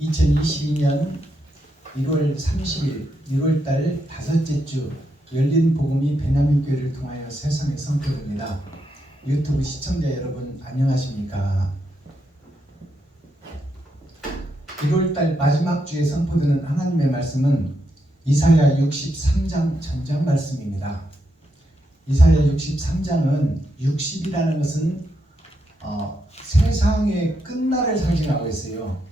2022년 1월 30일 1월달 다섯째 주 열린 복음이 베냐민교회를 통하여 세상에 선포됩니다. 유튜브 시청자 여러분 안녕하십니까? 1월달 마지막 주에 선포되는 하나님의 말씀은 이사야 63장 전장 말씀입니다. 이사야 63장은 60이라는 것은 세상의 끝날을 상징하고 있어요.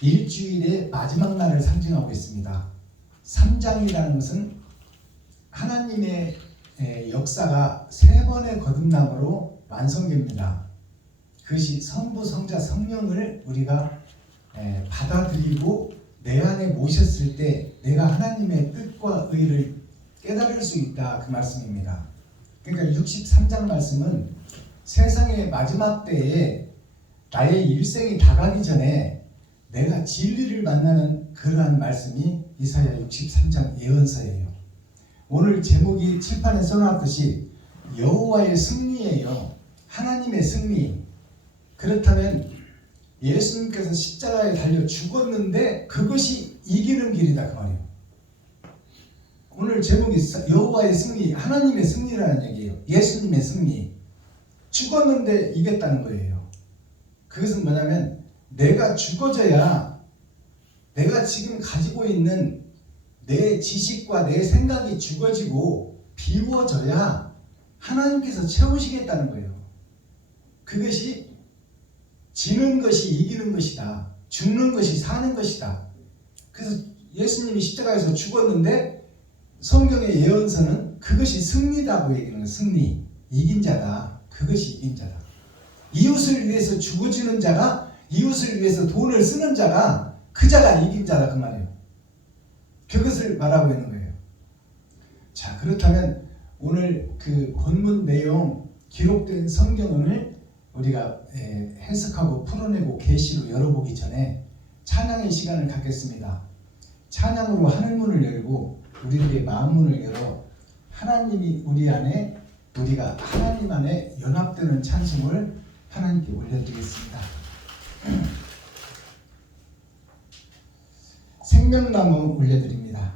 일주일의 마지막 날을 상징하고 있습니다. 3장이라는 것은 하나님의 역사가 세 번의 거듭남으로 완성됩니다. 그것이 성부, 성자, 성령을 우리가 받아들이고 내 안에 모셨을 때 내가 하나님의 뜻과 의를 깨달을 수 있다, 그 말씀입니다. 그러니까 63장 말씀은 세상의 마지막 때에 나의 일생이 다가기 전에 내가 진리를 만나는 그러한 말씀이 이사야 63장 예언서예요. 오늘 제목이 칠판에 써놨듯이 여호와의 승리예요. 하나님의 승리. 그렇다면 예수님께서 십자가에 달려 죽었는데 그것이 이기는 길이다, 그 말이에요. 오늘 제목이 여호와의 승리, 하나님의 승리라는 얘기예요. 예수님의 승리. 죽었는데 이겼다는 거예요. 그것은 뭐냐면 내가 죽어져야 내가 지금 가지고 있는 내 지식과 내 생각이 죽어지고 비워져야 하나님께서 채우시겠다는 거예요. 그것이 지는 것이 이기는 것이다. 죽는 것이 사는 것이다. 그래서 예수님이 십자가에서 죽었는데 성경의 예언서는 그것이 승리다고 얘기하는 거예요. 승리. 이긴 자다. 그것이 이긴 자다. 이웃을 위해서 죽어지는 자가, 이웃을 위해서 돈을 쓰는 자가, 그 자가 이긴 자다, 그 말이에요. 그것을 말하고 있는 거예요. 자, 그렇다면 오늘 그 본문 내용 기록된 성경을 우리가 해석하고 풀어내고 계시로 열어보기 전에 찬양의 시간을 갖겠습니다. 찬양으로 하늘문을 열고 우리들의 마음문을 열어 하나님이 우리 안에, 우리가 하나님 안에 연합되는 찬송을 하나님께 올려드리겠습니다. 생명나무 올려드립니다.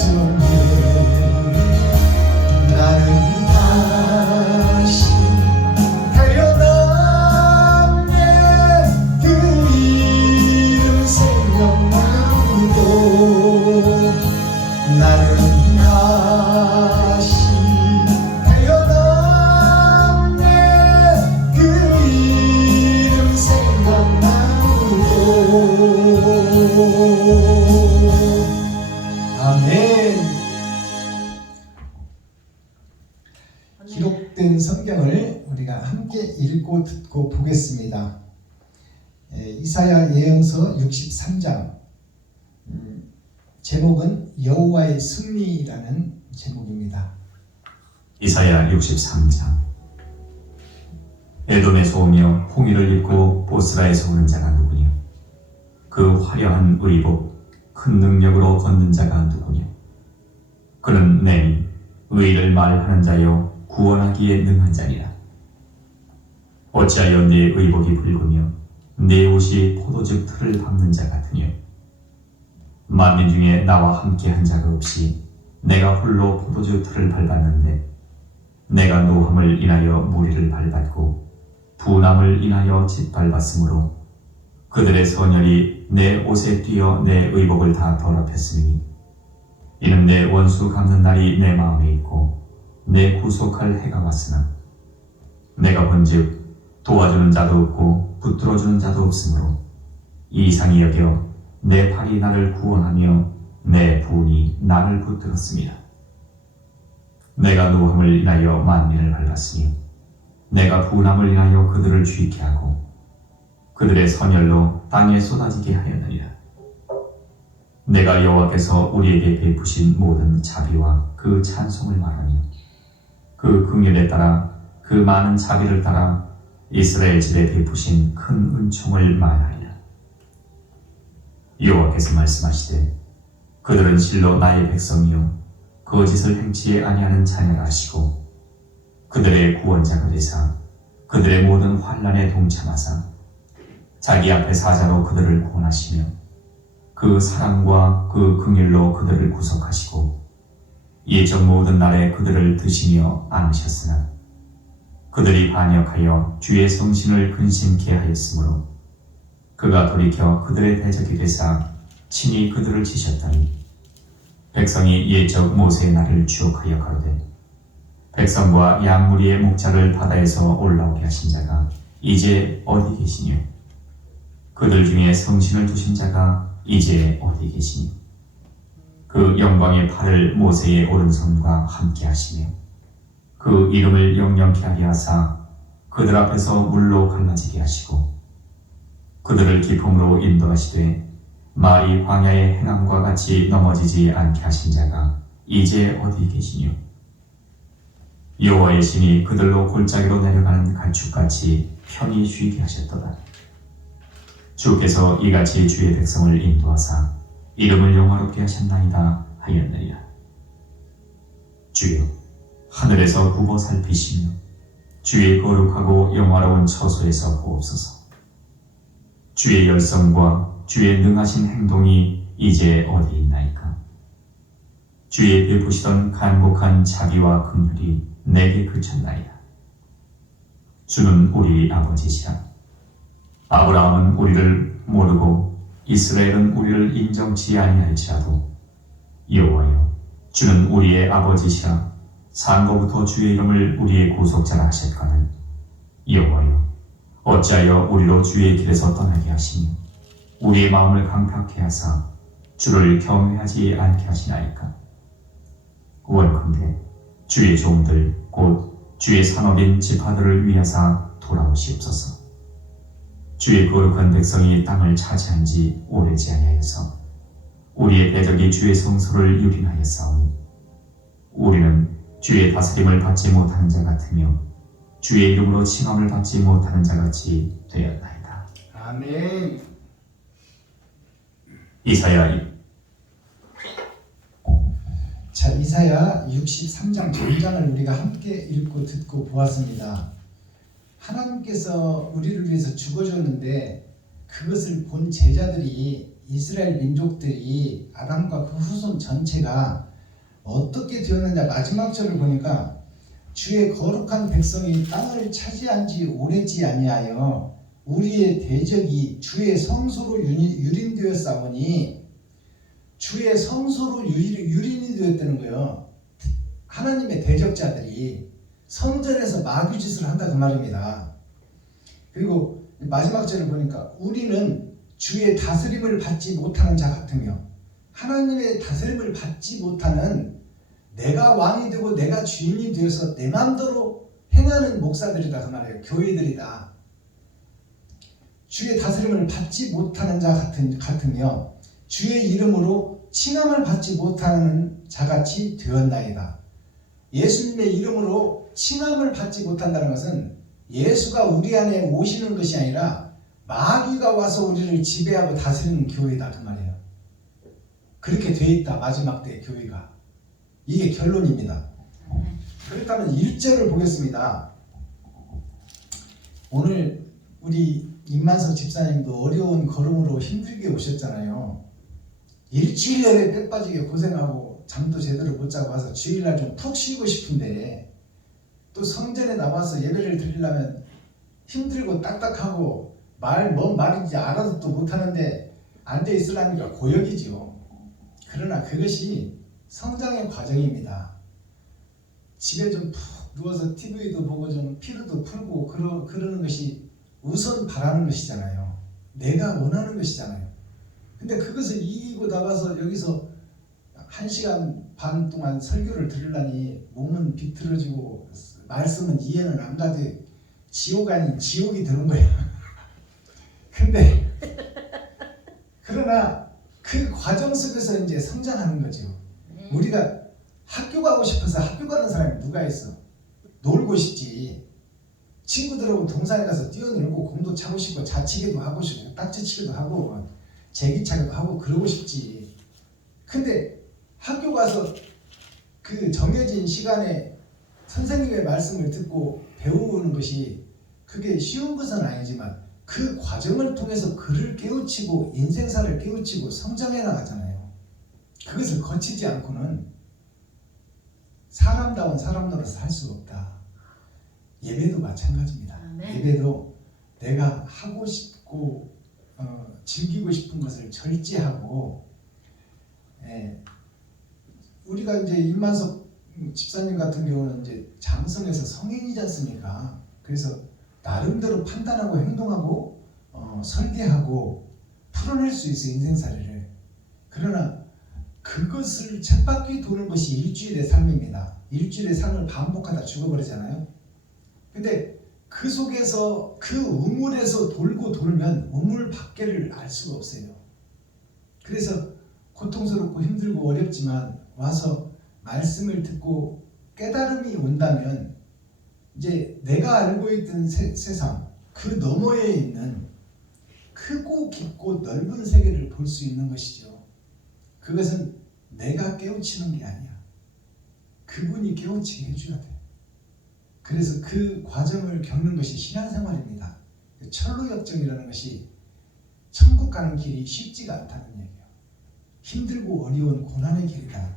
전에 나는 다시 태어났네. 그 이름 생각나고 나는 다시 태어났네. 그 이름 생각나고. 아멘. 기록된 성경을 우리가 함께 읽고 듣고 보겠습니다. 이사야 예언서 63장, 제목은 여호와의 승리라는 제목입니다. 이사야 63장. 에돔에서 오며 홍의를 입고 보스라에서 오는 자가 누구냐? 그 화려한 의복, 큰 능력으로 걷는 자가 누구냐? 그는 내 의를 말하는 자여 구원하기에 능한 자니라. 어찌하여 내 의복이 붉으며 내 옷이 포도즙 틀을 밟는 자 같으냐? 만민 중에 나와 함께한 자가 없이 내가 홀로 포도즙 틀을 밟았는데 내가 노함을 인하여 무리를 밟았고 분함을 인하여 짓밟았으므로 그들의 선열이 내 옷에 뛰어 내 의복을 다 더럽혔으니 이는 내 원수 갚는 날이 내 마음에 있고 내 구속할 해가 왔으나 내가 본즉 도와주는 자도 없고 붙들어주는 자도 없으므로 이상히 여겨 내 팔이 나를 구원하며 내 부은이 나를 붙들었습니다. 내가 노함을 인하여 만민을 밟았으며 내가 분함을 인하여 그들을 쥐게 하고 그들의 선열로 땅에 쏟아지게 하였느니라. 내가 여호와께서 우리에게 베푸신 모든 자비와 그 찬송을 말하며 그 긍휼에 따라 그 많은 자비를 따라 이스라엘 집에 베푸신 큰 은총을 말하리라. 여호와께서 말씀하시되 그들은 실로 나의 백성이요 거짓을 행치 아니하는 자녀라 하시고 그들의 구원자가 되사 그들의 모든 환난에 동참하사 자기 앞에 사자로 그들을 구원하시며 그 사랑과 그 긍휼로 그들을 구속하시고 예적 모든 날에 그들을 드시며 안으셨으나 그들이 반역하여 주의 성신을 근심케 하였으므로 그가 돌이켜 그들의 대적이 되사 친히 그들을 치셨더니 백성이 예적 모세의 날을 추억하여 가로되 백성과 양무리의 목자를 바다에서 올라오게 하신 자가 이제 어디 계시뇨? 그들 중에 성신을 두신 자가 이제 어디 계시뇨? 그 영광의 팔을 모세의 오른손과 함께 하시며 그 이름을 영영케 하게 하사 그들 앞에서 물로 갈라지게 하시고 그들을 기품으로 인도하시되 말이 광야의 행함과 같이 넘어지지 않게 하신 자가 이제 어디 계시뇨? 여호와의 신이 그들로 골짜기로 내려가는 가축같이 편히 쉬게 하셨도다. 주께서 이같이 주의 백성을 인도하사 이름을 영화롭게 하셨나이다 하였느니라. 주여 하늘에서 굽어 살피시며 주의 거룩하고 영화로운 처소에서 보옵소서. 주의 열성과 주의 능하신 행동이 이제 어디 있나이까? 주의 베푸시던 간곡한 자비와 긍휼이 내게 그쳤나이다. 주는 우리 아버지시라. 아브라함은 우리를 모르고 이스라엘은 우리를 인정치 아니할지라도 여호와여 주는 우리의 아버지시라. 산고부터 주의 이름을 우리의 구속자라 하셨거늘 여호와여 어찌하여 우리로 주의 길에서 떠나게 하시며 우리의 마음을 강팍케 하사 주를 경외하지 않게 하시나이까? 원컨대 주의 종들 곧 주의 산업인 지파들을 위하사 돌아오시옵소서. 주의 거룩한 백성이 땅을 차지한 지 오래지 아니하여서 우리의 대적이 주의 성소를 유린하였사오니 우리는 주의 다스림을 받지 못하는 자 같으며 주의 이름으로 칭함을 받지 못하는 자 같이 되었나이다. 아멘. 이사야 63장 전장을 우리가 함께 읽고 듣고 보았습니다. 하나님께서 우리를 위해서 죽어줬는데 그것을 본 제자들이 이스라엘 민족들이 아담과 그 후손 전체가 어떻게 되었느냐 마지막 절을 보니까 주의 거룩한 백성이 땅을 차지한 지 오래지 아니하여 우리의 대적이 주의 성소로 유린되었사오니 주의 성소로 유린이 되었다는 거예요. 하나님의 대적자들이 성전에서 마귀짓을 한다 그 말입니다. 그리고 마지막 절을 보니까 우리는 주의 다스림을 받지 못하는 자 같으며 하나님의 다스림을 받지 못하는 내가 왕이 되고 내가 주인이 되어서 내 마음대로 행하는 목사들이다 그 말이에요. 교회들이다. 주의 다스림을 받지 못하는 자 같으며 주의 이름으로 칭함을 받지 못하는 자같이 되었나이다. 예수님의 이름으로 칭함을 받지 못한다는 것은 예수가 우리 안에 오시는 것이 아니라 마귀가 와서 우리를 지배하고 다스리는 교회다 그 말이에요. 그렇게 돼 있다 마지막 때 교회가. 이게 결론입니다. 그렇다면 1절을 보겠습니다. 오늘 우리 임만석 집사님도 어려운 걸음으로 힘들게 오셨잖아요. 일주일에 때 빠지게 고생하고 잠도 제대로 못 자고 와서 주일날 좀 푹 쉬고 싶은데 또 성전에 나와서 예배를 드리려면 힘들고 딱딱하고 뭔 말인지 알아도 또 못하는데 앉아 있으려니까 고역이죠. 그러나 그것이 성장의 과정입니다. 집에 좀 푹 누워서 TV도 보고 좀 피로도 풀고 그러는 것이 우선 바라는 것이잖아요. 내가 원하는 것이잖아요. 근데 그것을 이기고 나가서 여기서 1시간 반 동안 설교를 들으려니 몸은 비틀어지고 말씀은 이해는 안 가도 지옥 아닌 지옥이 들은 거야. 근데 그러나 그 과정 속에서 이제 성장하는 거죠. 우리가 학교 가고 싶어서 학교 가는 사람이 누가 있어? 놀고 싶지. 친구들하고 동산에 가서 뛰어놀고 공도 차고 싶고 자치기도 하고 싶고 딱지치기도 하고 제기차기도 하고 그러고 싶지. 근데 학교 가서 그 정해진 시간에 선생님의 말씀을 듣고 배우는 것이 그게 쉬운 것은 아니지만 그 과정을 통해서 그를 깨우치고 인생사를 깨우치고 성장해 나가잖아요. 그것을 거치지 않고는 사람다운 사람 노릇을 할 수 없다. 예배도 마찬가지입니다. 예배도 내가 하고 싶고 즐기고 싶은 것을 절제하고 우리가 이제 임만석 집사님 같은 경우는 이제 장성에서 성인이지 않습니까? 그래서 나름대로 판단하고 행동하고 설계하고 풀어낼 수 있어 인생살이를. 그러나 그것을 쳇바퀴 도는 것이 일주일의 삶입니다. 일주일의 삶을 반복하다 죽어버리잖아요. 근데 그 속에서 그 우물에서 돌고 돌면 우물 밖에를 알 수가 없어요. 그래서 고통스럽고 힘들고 어렵지만 와서 말씀을 듣고 깨달음이 온다면 이제 내가 알고 있던 세상 그 너머에 있는 크고 깊고 넓은 세계를 볼 수 있는 것이죠. 그것은 내가 깨우치는 게 아니야. 그분이 깨우치게 해줘야 돼. 그래서 그 과정을 겪는 것이 신앙생활입니다. 철로역정이라는 것이 천국 가는 길이 쉽지가 않다는 얘기예요. 힘들고 어려운 고난의 길이다.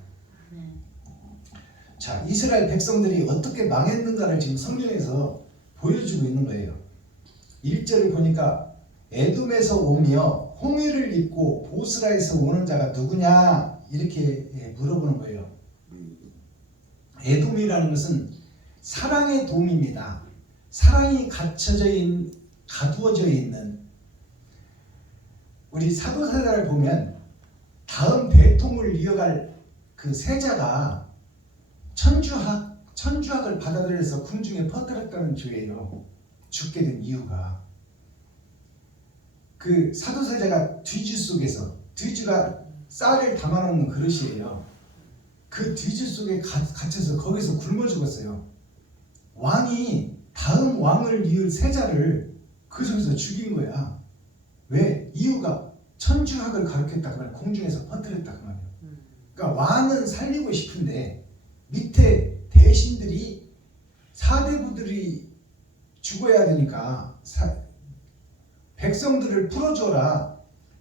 자, 이스라엘 백성들이 어떻게 망했는가를 지금 성경에서 보여주고 있는 거예요. 1절을 보니까 에돔에서 오며 홍해를 입고 보스라에서 오는 자가 누구냐 이렇게 물어보는 거예요. 에돔이라는 것은 사랑의 돔입니다. 사랑이 가두어져 있는 우리 사도세자를 보면 다음 대통을 이어갈 그 세자가 천주학을 받아들여서 궁중에 퍼뜨렸다는 죄예요. 죽게 된 이유가 그 사도세자가 뒤주 속에서 뒤주가 쌀을 담아놓는 그릇이에요. 그 뒤주 속에 갇혀서 거기서 굶어 죽었어요. 왕이 다음 왕을 이을 세자를 그 속에서 죽인 거야. 왜? 이유가 천주학을 가르쳤다 그 말이야. 궁중에서 퍼뜨렸다 그 말이야. 그러니까 왕은 살리고 싶은데 밑에 대신들이 사대부들이 죽어야 되니까 백성들을 풀어줘라.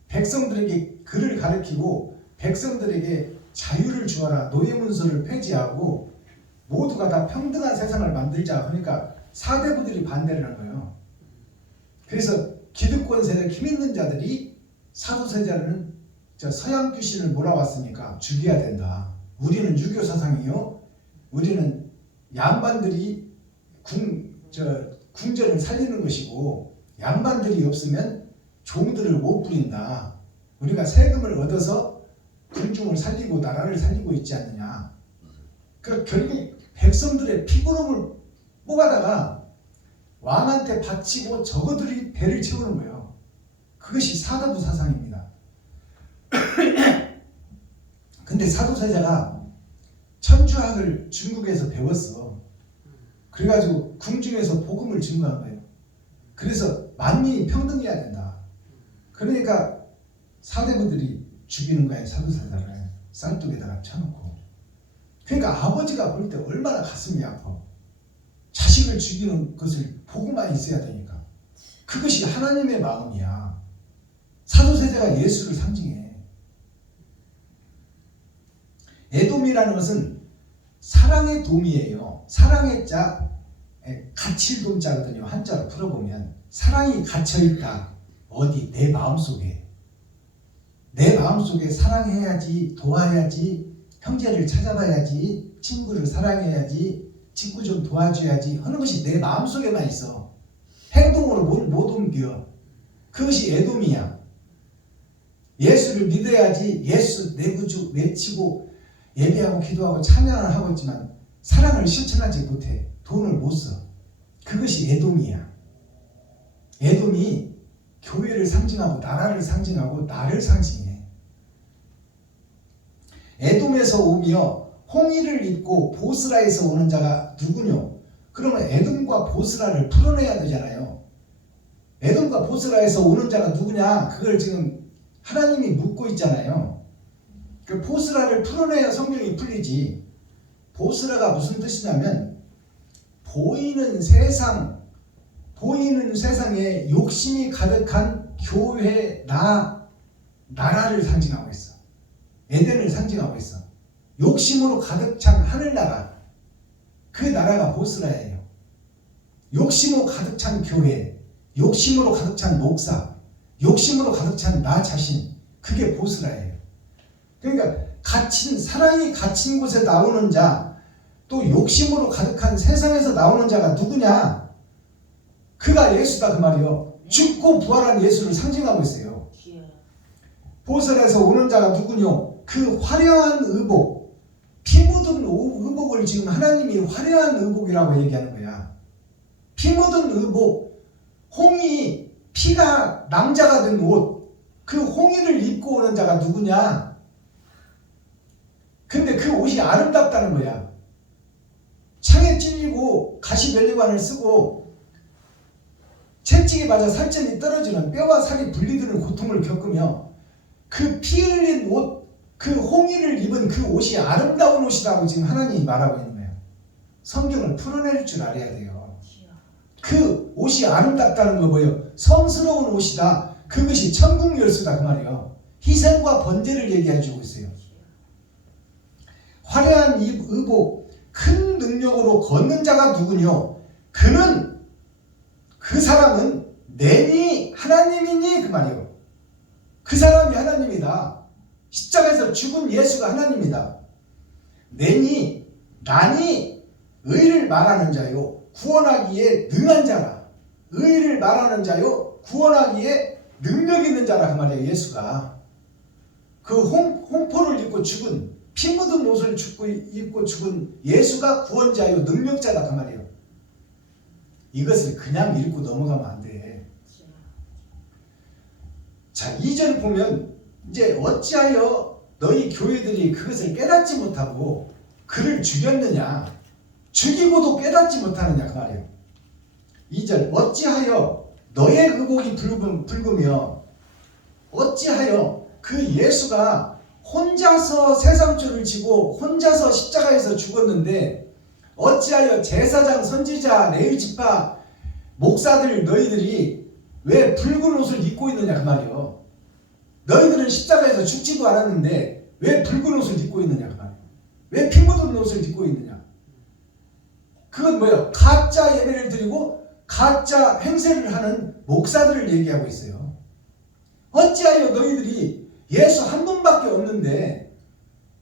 백성들에게 글을 가르치고 백성들에게 자유를 주어라. 노예 문서를 폐지하고 모두가 다 평등한 세상을 만들자. 그러니까 사대부들이 반대를 한 거예요. 그래서 기득권 세력 힘 있는 자들이 사도세자는 서양 귀신을 몰아왔으니까 죽여야 된다. 우리는 유교 사상이요. 우리는 양반들이 궁전을 살리는 것이고 양반들이 없으면 종들을 못 부린다. 우리가 세금을 얻어서 군중을 살리고 나라를 살리고 있지 않느냐. 그 결국 백성들의 피고름을 뽑아다가 왕한테 바치고 저거들이 배를 채우는 거예요. 그것이 사도부 사상입니다. 근데 사도세자가 천주학을 중국에서 배웠어. 그래가지고 궁중에서 복음을 증거한 거예요. 그래서 만민이 평등해야 된다. 그러니까 사대부들이 죽이는 거예요. 사도세자를 쌀독에다가 쳐놓고. 그러니까 아버지가 볼 때 얼마나 가슴이 아파. 자식을 죽이는 것을 보고만 있어야 되니까. 그것이 하나님의 마음이야. 사도세자가 예수를 상징해. 에돔이라는 것은 사랑의 돔이에요. 사랑의 자, 갇힐돔자거든요. 한자로 풀어보면 사랑이 갇혀있다. 어디? 내 마음속에. 내 마음속에 사랑해야지, 도와야지, 형제를 찾아봐야지, 친구를 사랑해야지, 친구 좀 도와줘야지 하는 것이 내 마음속에만 있어. 행동으로 못 옮겨. 그것이 에돔이야. 예수를 믿어야지, 예수 내 구주 외치고 예배하고 기도하고 찬양을 하고 있지만 사랑을 실천하지 못해. 돈을 못 써. 그것이 에돔이야. 에돔이 교회를 상징하고 나라를 상징하고 나를 상징해. 에돔에서 오며 홍의를 입고 보스라에서 오는 자가 누구뇨? 그러면 에돔과 보스라를 풀어내야 되잖아요. 에돔과 보스라에서 오는 자가 누구냐? 그걸 지금 하나님이 묻고 있잖아요. 그 보스라를 풀어내야 성경이 풀리지. 보스라가 무슨 뜻이냐면 보이는 세상에 욕심이 가득한 교회 나라를 상징하고 있어. 에덴을 상징하고 있어. 욕심으로 가득 찬 하늘나라. 그 나라가 보스라예요. 욕심으로 가득 찬 교회, 욕심으로 가득 찬 목사, 욕심으로 가득 찬 나 자신. 그게 보스라예요. 그러니까 사랑이 갇힌 곳에 나오는 자, 또 욕심으로 가득한 세상에서 나오는 자가 누구냐? 그가 예수다 그 말이요. 죽고 부활한 예수를 상징하고 있어요. 보살에서 오는 자가 누구뇨? 그 화려한 의복, 피 묻은 의복을 지금 하나님이 화려한 의복이라고 얘기하는 거야. 피 묻은 의복, 피가 낭자가 된 옷, 그 홍의를 입고 오는 자가 누구냐? 근데 그 옷이 아름답다는 거야. 창에 찔리고 가시면류관을 쓰고 채찍에 맞아 살점이 떨어지는, 뼈와 살이 분리되는 고통을 겪으며 그 피 흘린 옷, 그 홍의를 입은 그 옷이 아름다운 옷이라고 지금 하나님이 말하고 있는 거예요. 성경을 풀어낼 줄 알아야 돼요. 그 옷이 아름답다는 거 뭐예요? 성스러운 옷이다. 그것이 천국 열쇠다 그 말이에요. 희생과 번제를 얘기해 주고 있어요. 화려한 의복, 큰 능력으로 걷는 자가 누구뇨? 그 사람은 내니 하나님이니 그 말이에요. 그 사람이 하나님이다. 십자가에서 죽은 예수가 하나님이다. 나니 의를 말하는 자요 구원하기에 능한 자라. 의를 말하는 자요 구원하기에 능력 있는 자라 그 말이에요. 예수가 그 홍포를 입고 죽은, 피 묻은 옷을 입고 죽은 예수가 구원자요 능력자다 그 말이에요. 이것을 그냥 읽고 넘어가면 안 돼. 자, 2절 보면 이제 어찌하여 너희 교회들이 그것을 깨닫지 못하고 그를 죽였느냐, 죽이고도 깨닫지 못하느냐 그 말이에요. 2절 어찌하여 너의 의복이 붉으며, 어찌하여 그 예수가 혼자서 세상줄을 지고 혼자서 십자가에서 죽었는데 어찌하여 제사장, 선지자, 레위지파, 목사들 너희들이 왜 붉은 옷을 입고 있느냐 그 말이에요. 너희들은 십자가에서 죽지도 않았는데 왜 붉은 옷을 입고 있느냐 그 말이에요. 왜 피 묻은 옷을 입고 있느냐. 그건 뭐예요? 가짜 예배를 드리고 가짜 행세를 하는 목사들을 얘기하고 있어요. 어찌하여 너희들이 예수 한 분밖에 없는데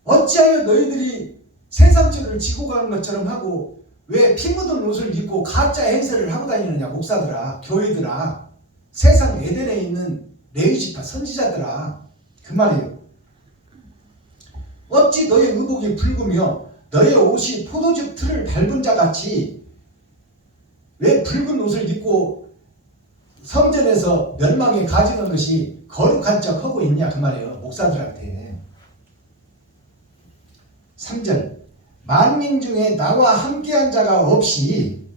어찌하여 너희들이 세상죄를 지고 가는 것처럼 하고 왜 피 묻은 옷을 입고 가짜 행세를 하고 다니느냐. 목사들아, 교회들아, 세상 에덴에 있는 레위지파 선지자들아, 그 말이에요. 어찌 너의 의복이 붉으며 너의 옷이 포도주 틀을 밟은 자같이 왜 붉은 옷을 입고 성전에서 멸망에 가지는 것이 거룩한 척 하고 있냐 그 말이에요. 목사들한테. 3절 만민 중에 나와 함께한 자가 없이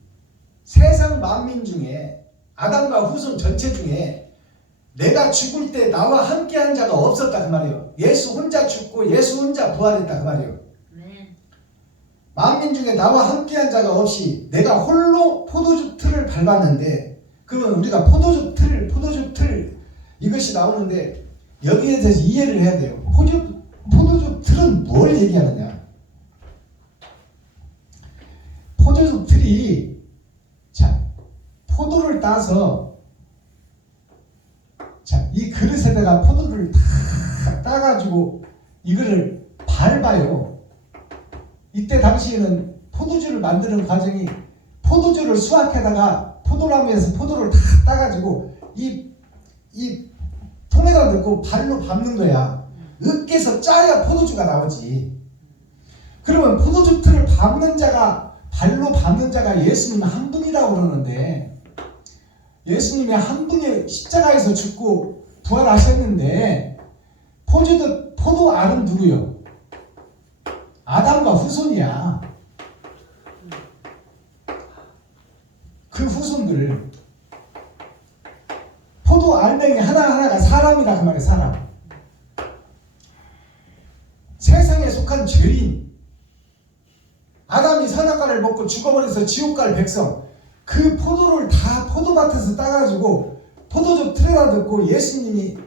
세상 만민 중에 아담과 후손 전체 중에 내가 죽을 때 나와 함께한 자가 없었다 그 말이에요. 예수 혼자 죽고 예수 혼자 부활했다 그 말이에요. 만민 중에 나와 함께한 자가 없이 내가 홀로 포도주 틀을 밟았는데, 그러면 우리가 포도주 틀 이것이 나오는데 여기에 대해서 이해를 해야 돼요. 포도주 틀은 뭘 얘기하느냐. 포도주 틀이 자 포도를 따서 자 이 그릇에다가 포도를 다 따가지고 이거를 밟아요. 이때 당시에는 포도주를 만드는 과정이 포도주를 수확해다가 포도나무에서 포도를 다 따가지고 이 통에다 넣고 발로 밟는 거야. 으깨서 짜야 포도주가 나오지. 그러면 포도주 틀을 밟는 자가 발로 밟는 자가 예수님 한 분이라고 그러는데, 예수님이 한 분이 십자가에서 죽고 부활하셨는데 포도 알은 누구요? 아담과 후손이야. 그 후손들 포도 알맹이 하나하나가 사람이다 그 말이야. 사람. 세상에 속한 죄인, 아담이 선악과를 먹고 죽어버려서 지옥 갈 백성, 그 포도를 다 포도밭에서 따가지고 포도주 틀에다 넣고 예수님이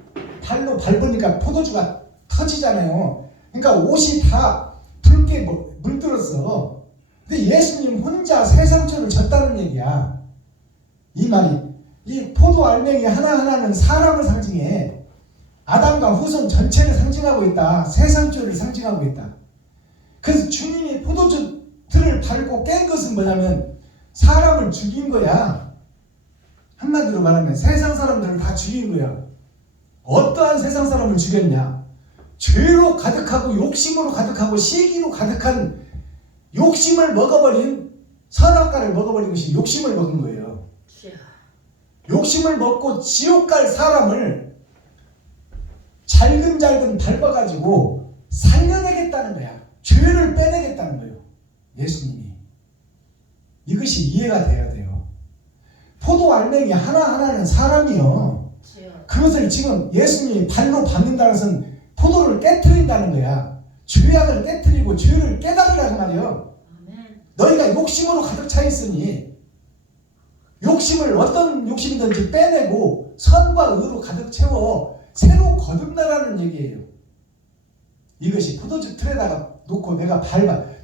발로 밟으니까 포도주가 터지잖아요. 그러니까 옷이 다 붉게 물들었어. 근데 예수님 혼자 세상죄를 졌다는 얘기야. 이 말이, 이 포도 알맹이 하나하나는 사람을 상징해. 아담과 후손 전체를 상징하고 있다. 세상죄를 상징하고 있다. 그래서 주님이 포도주 틀을 밟고 깬 것은 뭐냐면 사람을 죽인 거야. 한마디로 말하면 세상 사람들을 다 죽인 거야. 어떠한 세상 사람을 죽였냐? 죄로 가득하고 욕심으로 가득하고 시기로 가득한 욕심을 먹어버린, 선악과를 먹어버린 것이 욕심을 먹은 거예요. 욕심을 먹고 지옥 갈 사람을 잘근잘근 밟아가지고 살려내겠다는 거야. 죄를 빼내겠다는 거예요. 예수님이. 이것이 이해가 돼야 돼요. 포도 알맹이 하나하나는 사람이요. 그것을 지금 예수님이 발로 밟는다는 것은 포도를 깨트린다는 거야. 죄악을 깨트리고 죄를 깨달으라고 말이요. 너희가 욕심으로 가득 차 있으니 욕심을 어떤 욕심이든지 빼내고 선과 의로 가득 채워 새로 거듭나라는 얘기예요. 이것이 포도주 틀에다가 놓고 내가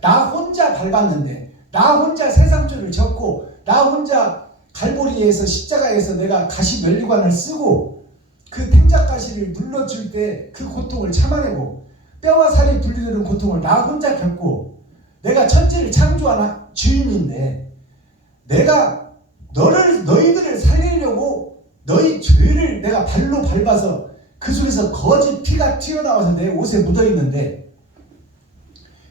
나 혼자 밟았는데, 나 혼자 세상죄를 졌고, 나 혼자 갈보리에서 십자가에서 내가 가시 면류관을 쓰고 그 탱자가시를 눌러줄 때 그 고통을 참아내고 뼈와 살이 분리되는 고통을 나 혼자 겪고, 내가 천지를 창조한 주인인데 내가 너희들을 살리려고 너희 죄를 내가 발로 밟아서 그 속에서 거짓 피가 튀어나와서 내 옷에 묻어있는데,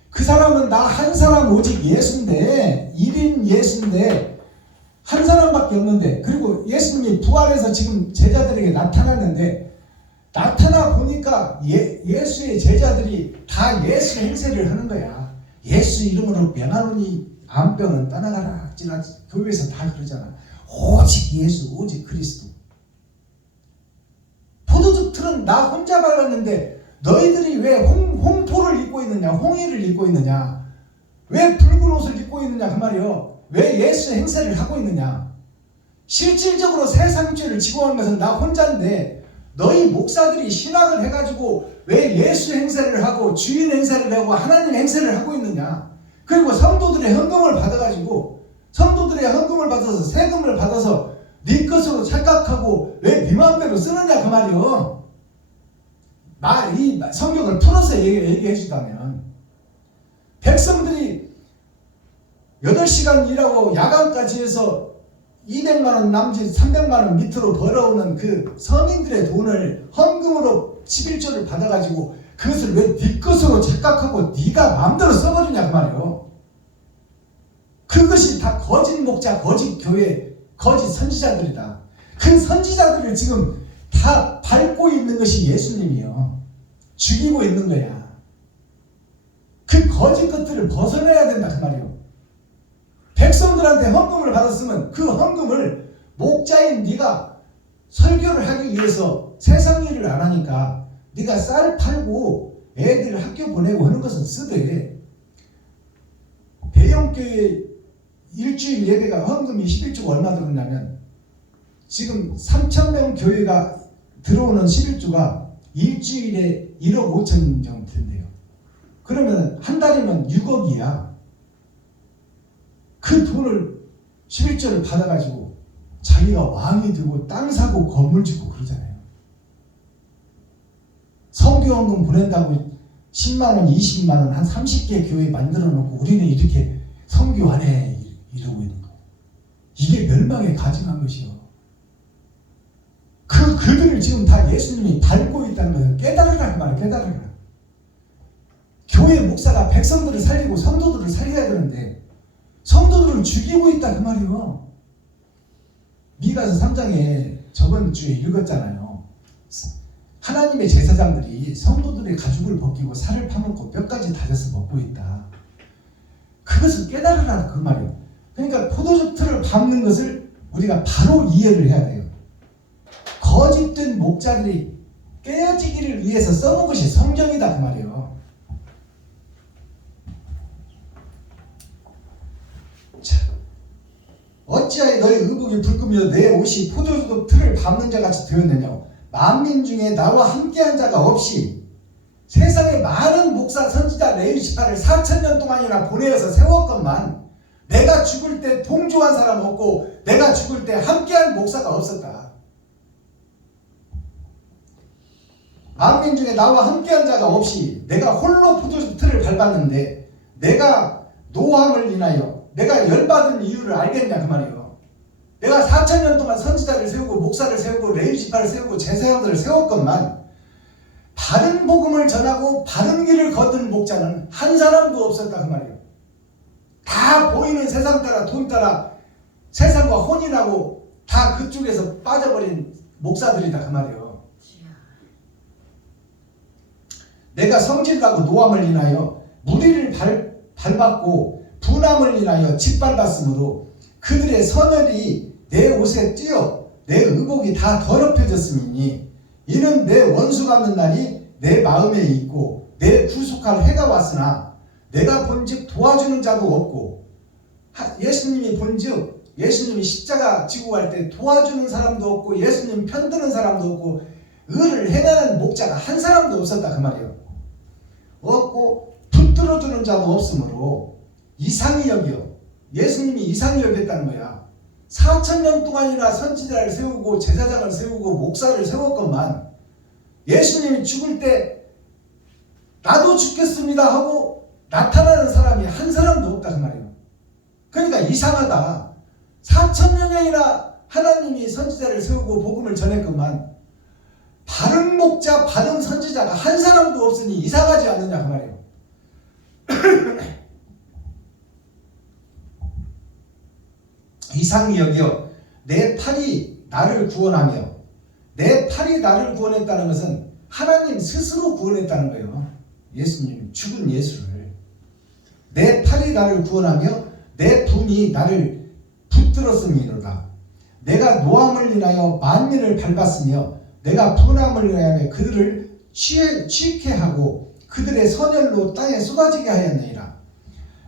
그 사람은 나 한 사람 오직 예수인데, 1인 예수인데 한 사람밖에 없는데, 그리고 예수님이 부활해서 지금 제자들에게 나타났는데, 나타나 보니까 예수의 제자들이 다 예수 행세를 하는 거야. 예수 이름으로 명하노니 암병은 떠나가라. 교회에서 다 그러잖아. 오직 예수, 오직 그리스도. 포도주 틀은 나 혼자 밟았는데 너희들이 왜 홍포를 입고 있느냐, 홍의를 입고 있느냐, 왜 붉은 옷을 입고 있느냐 그 말이요. 왜 예수 행세를 하고 있느냐. 실질적으로 세상죄를 지고 한 것은 나 혼자인데 너희 목사들이 신학을 해가지고 왜 예수 행세를 하고 주인 행세를 하고 하나님 행세를 하고 있느냐. 그리고 성도들의 헌금을 받아가지고 성도들의 헌금을 받아서 세금을 받아서 네 것으로 착각하고 왜 네 마음대로 쓰느냐 그 말이요. 이 성경을 풀어서 얘기해 주다면 백성들이 8시간 일하고 야간까지 해서 200만원 남짓 300만원 밑으로 벌어오는 그 서민들의 돈을 헌금으로 11조를 받아가지고 그것을 왜 네 것으로 착각하고 네가 마음대로 써버리냐 그 말이에요. 그것이 다 거짓 목자, 거짓 교회, 거짓 선지자들이다. 그 선지자들을 지금 다 밟고 있는 것이 예수님이요. 죽이고 있는 거야. 그 거짓 것들을 벗어내야 된다 그 말이에요. 백성들한테 헌금을 받았으면 그 헌금을 목자인 네가 설교를 하기 위해서 세상 일을 안 하니까 네가 쌀 팔고 애들 학교 보내고 하는 것은 쓰되 대형교회 일주일 예배가 헌금이 11조가 얼마 들었냐면 지금 3,000명 교회가 들어오는 11조가 일주일에 1억 5천 정도 된대요. 그러면 한 달이면 6억이야. 그 돈을 11조를 받아가지고 자기가 왕이 되고 땅 사고 건물 짓고 그러잖아요. 성교헌금 보낸다고 10만원 20만원 한 30개 교회 만들어 놓고 우리는 이렇게 성교 안 해 이러고 있는 거예요. 이게 멸망에 가증한 것이요. 그들을 지금 다 예수님이 밟고 있다는 거예요. 깨달으라 그 말이에요. 깨달으라. 교회 목사가 백성들을 살리고 성도들을 살려야 되는데 성도들을 죽이고 있다 그 말이에요. 미가서 3장에 저번 주에 읽었잖아요. 하나님의 제사장들이 성도들의 가죽을 벗기고 살을 파먹고 뼈까지 다져서 먹고 있다. 그것을 깨달으라 그 말이에요. 그러니까 포도주 틀을 밟는 것을 우리가 바로 이해를 해야 돼요. 거짓된 목자들이 깨어지기를 위해서 써놓은 것이 성경이다 그 말이에요. 자, 어찌하여 너희 의복이 붉으며 내 옷이 포도주 틀을 밟는 자같이 되었느냐. 만민 중에 나와 함께한 자가 없이 세상에 많은 목사 선지자 레위 지파를 4,000년 동안이나 보내어서 세웠건만 내가 죽을 때 동조한 사람 없고 내가 죽을 때 함께한 목사가 없었다. 만민 중에 나와 함께한 자가 없이 내가 홀로 포도주 틀을 밟았는데 내가 노함을 인하여 내가 열받은 이유를 알겠냐 그 말이에요. 내가 4,000년 동안 선지자를 세우고 목사를 세우고 레위 지파를 세우고 제사장들을 세웠건만 바른 복음을 전하고 바른 길을 걷는 목자는 한 사람도 없었다 그 말이에요. 다 보이는 세상 따라 돈 따라 세상과 혼인하고 다 그쪽에서 빠져버린 목사들이다 그 말이에요. 내가 성질나고 노함을 인하여 무리를 밟았고 분함을 인하여 짓밟았으므로 그들의 선혈이 내 옷에 띄어 내 의복이 다 더럽혀졌음이니 이는 내 원수 갚는 날이 내 마음에 있고 내 구속할 해가 왔으나 내가 본즉 도와주는 자도 없고 예수님이 본즉 예수님이 십자가 지고 갈 때 도와주는 사람도 없고 예수님 편드는 사람도 없고 의를 행하는 목자가 한 사람도 없었다 그 말이에요. 없고 붙들어주는 자도 없으므로 이상히 여겨 예수님이 이상히 여겼다는 거야. 4,000년 동안이나 선지자를 세우고 제사장을 세우고 목사를 세웠건만 예수님이 죽을 때 나도 죽겠습니다 하고 나타나는 사람이 한 사람도 없다 그 말이에요. 그러니까 이상하다. 4,000년이나 하나님이 선지자를 세우고 복음을 전했건만 바른 목자, 바른 선지자가 한 사람도 없으니 이상하지 않느냐 그 말이에요. 이상히 여겨 내 팔이 나를 구원하며 내 팔이 나를 구원했다는 것은 하나님 스스로 구원했다는 거예요. 예수님 죽은 예수를 내 팔이 나를 구원하며 내 분이 나를 붙들었음이로다. 내가 노함을 인하여 만민을 밟았으며 내가 분함을 인하여 그들을 취케 하고 그들의 선혈로 땅에 쏟아지게 하였느니라.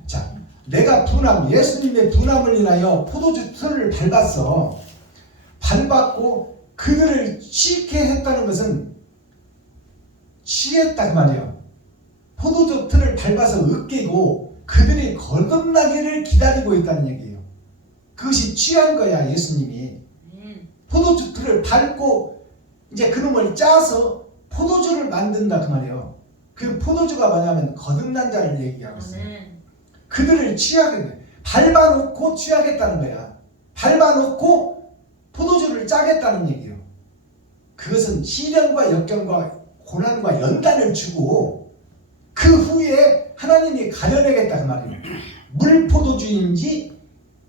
자, 내가 분함, 예수님의 분함을 인하여 포도주 틀을 밟았어. 밟았고 그들을 취케 했다는 것은 취했다 그 말이에요. 포도주 틀을 밟아서 으깨고 그들이 거듭나기를 기다리고 있다는 얘기예요. 그것이 취한 거야. 예수님이 포도주 틀을 밟고 이제 그놈을 짜서 포도주를 만든다 그 말이에요. 그 포도주가 뭐냐면 거듭난 자를 얘기하고 있어요. 그들을 취하게 밟아놓고 취하겠다는 거야. 밟아놓고 포도주를 짜겠다는 얘기예요. 그것은 시련과 역경과 고난과 연단을 주고 그 후에 하나님이 가려내겠다 그 말이에요. 물포도주인지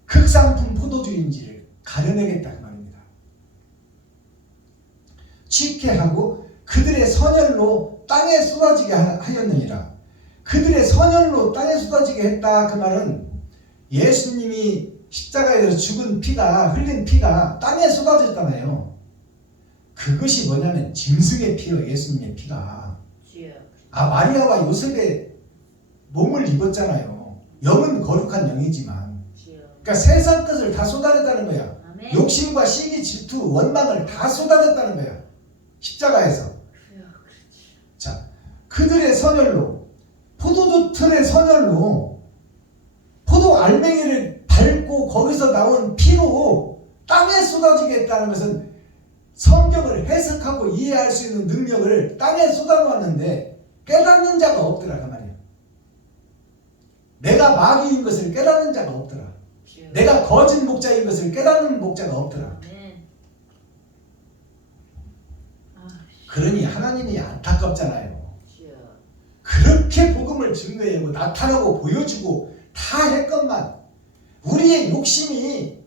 극상품 포도주인지를 가려내겠다 그 말입니다. 취케 하고 그들의 선혈로 땅에 쏟아지게 하였느니라. 그들의 선혈로 땅에 쏟아지게 했다 그 말은 예수님이 십자가에서 죽은 피가 흘린 피가 땅에 쏟아졌잖아요. 그것이 뭐냐면 짐승의 피요. 예수님의 피가. 마리아와 요셉의 몸을 입었잖아요. 영은 거룩한 영이지만 그러니까 세상 것을 다 쏟아냈다는 거야. 욕심과 시기 질투 원망을 다 쏟아냈다는 거야. 십자가에서. 자, 그들의 선혈로 포도주 틀의 선혈로 포도 알맹이를 밟고 거기서 나온 피로 땅에 쏟아지게 했다는 것은 성경을 해석하고 이해할 수 있는 능력을 땅에 쏟아놓았는데 깨닫는 자가 없더라 그 말이에요. 내가 마귀인 것을 깨닫는 자가 없더라. 내가 거짓 목자인 것을 깨닫는 목자가 없더라. 그러니 하나님이 안타깝잖아요. 그렇게 복음을 증거하고 나타나고 보여주고 다 했건만 우리의 욕심이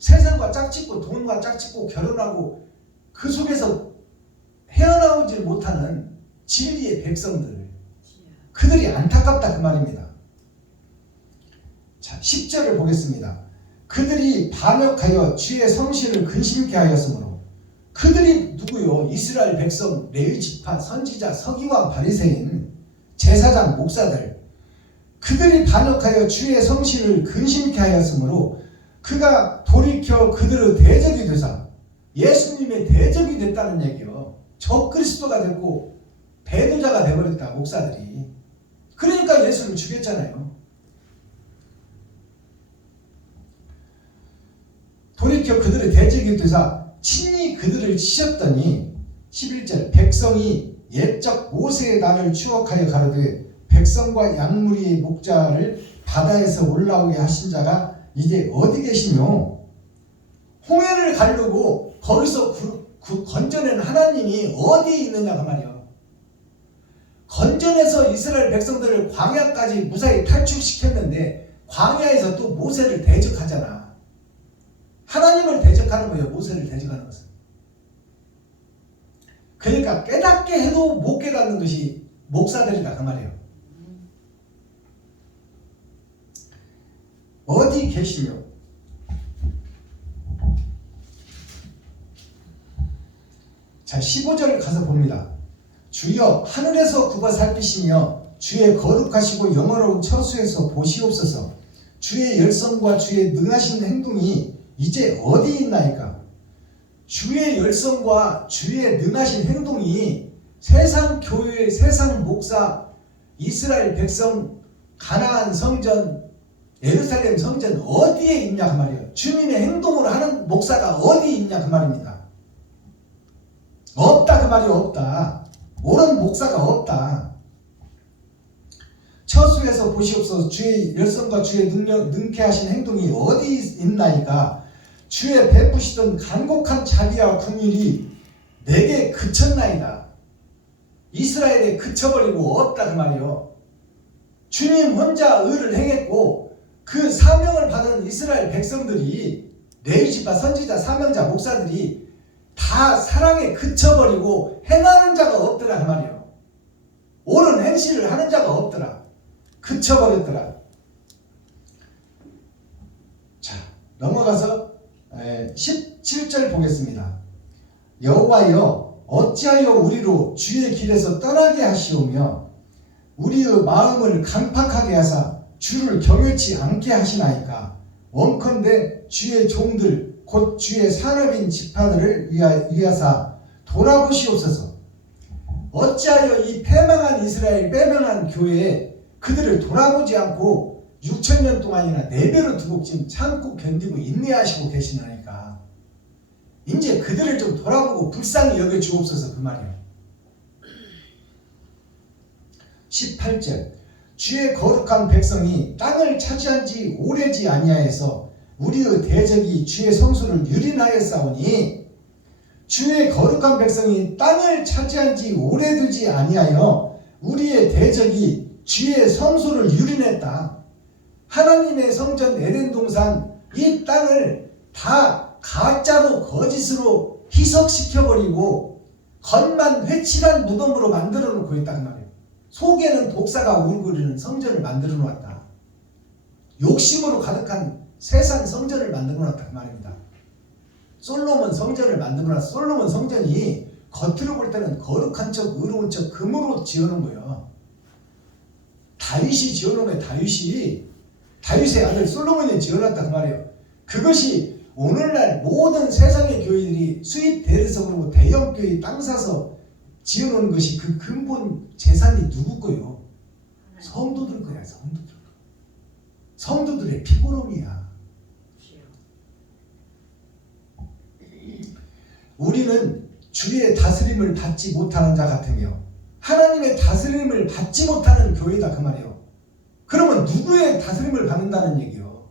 세상과 짝짓고 돈과 짝짓고 결혼하고 그 속에서 헤어나오지 못하는 진리의 백성들, 그들이 안타깝다 그 말입니다. 자, 10절을 보겠습니다. 그들이 반역하여 주의 성실을 근심케 하였으므로. 그들이 누구요? 이스라엘 백성, 레위 지파, 선지자, 서기관, 바리새인, 제사장, 목사들. 그들이 반역하여 주의 성실을 근심케 하였으므로 그가 돌이켜 그들의 대적이 되사 예수님의 대적이 됐다는 얘기요. 적그리스도가 됐고 배도자가 되어버렸다 목사들이. 그러니까 예수를 죽였잖아요. 돌이켜 그들의 대적이 되사 친히 그들을 치셨더니 11절 백성이 옛적 모세의 날을 추억하여 가로되 백성과 양무리의 목자를 바다에서 올라오게 하신 자가 이제 어디 계시며 홍해를 가르고 거기서 건져낸 하나님이 어디 있느냐 그 말이에요. 건져내서 이스라엘 백성들을 광야까지 무사히 탈출시켰는데 광야에서 또 모세를 대적하잖아. 하나님을 대적하는 거예요. 모세를 대적하는 것은. 그러니까 깨닫게 해도 못 깨닫는 것이 목사들이다 그 말이에요. 어디 계시며 자 15절 가서 봅니다. 주여 하늘에서 굽어 살피시며 주의 거룩하시고 영화로운 처소에서 보시옵소서. 주의 열성과 주의 능하신 행동이 이제 어디 있나이까. 주의 열성과 주의 능하신 행동이 세상 교회, 세상 목사, 이스라엘 백성, 가나안 성전, 예루살렘 성전 어디에 있냐 그 말이에요. 주님의 행동으로 하는 목사가 어디 있냐 그 말입니다. 없다 그 말이에요. 없다. 옳은 목사가 없다. 처수에서 보시옵소서. 주의 열성과 주의 능케 하신 행동이 어디 있나이까. 주의 베푸시던 간곡한 자비와 긍휼이 내게 그쳤나이다. 이스라엘에 그쳐버리고 없다 그 말이요. 주님 혼자 의를 행했고 그 사명을 받은 이스라엘 백성들이 레위 지파 선지자 사명자 목사들이 다 사랑에 그쳐버리고 행하는 자가 없더라 그 말이요. 옳은 행실을 하는 자가 없더라. 그쳐버렸더라. 자 넘어가서 17절 보겠습니다. 여호와여 어찌하여 우리로 주의 길에서 떠나게 하시오며 우리의 마음을 강팍하게 하사 주를 경외치 않게 하시나이까. 원컨대 주의 종들 곧 주의 산업인 지파들을 위하사 돌아보시옵소서. 어찌하여 이 패망한 이스라엘 패망한 교회에 그들을 돌아보지 않고 6,000년 동안이나 내버려 두고 지금 참고 견디고 인내하시고 계시나니까 이제 그들을 좀 돌아보고 불쌍히 여겨 주옵소서 그 말이에요. 18절 주의 거룩한 백성이 땅을 차지한 지 오래지 아니하여서 우리의 대적이 주의 성소를 유린하였사오니 주의 거룩한 백성이 땅을 차지한 지 오래되지 아니하여 우리의 대적이 주의 성소를 유린했다. 하나님의 성전 에덴 동산 이 땅을 다 가짜로 거짓으로 희석시켜버리고 겉만 회칠한 무덤으로 만들어 놓고 있다는 말이에요. 속에는 독사가 울거리는 성전을 만들어 놓았다. 욕심으로 가득한 세상 성전을 만들어 놨다 그 말입니다. 솔로몬 성전을 만들어 놨어. 솔로몬 성전이 겉으로 볼 때는 거룩한 척 의로운 척 금으로 지어놓은 거예요. 다윗이 지어놓은 거예요. 다윗의 아들 솔로몬이 지어놨다 그 말이에요. 그것이 오늘날 모든 세상의 교회들이 수입 대리석 그러고 대형 교회 땅 사서 지어놓은 것이 그 근본 재산이 누구 거요? 성도들 거야. 성도들의 피고름이야. 우리는 주의 다스림을 받지 못하는 자 같으며 하나님의 다스림을 받지 못하는 교회다 그 말이에요. 그러면 누구의 다스림을 받는다는 얘기요?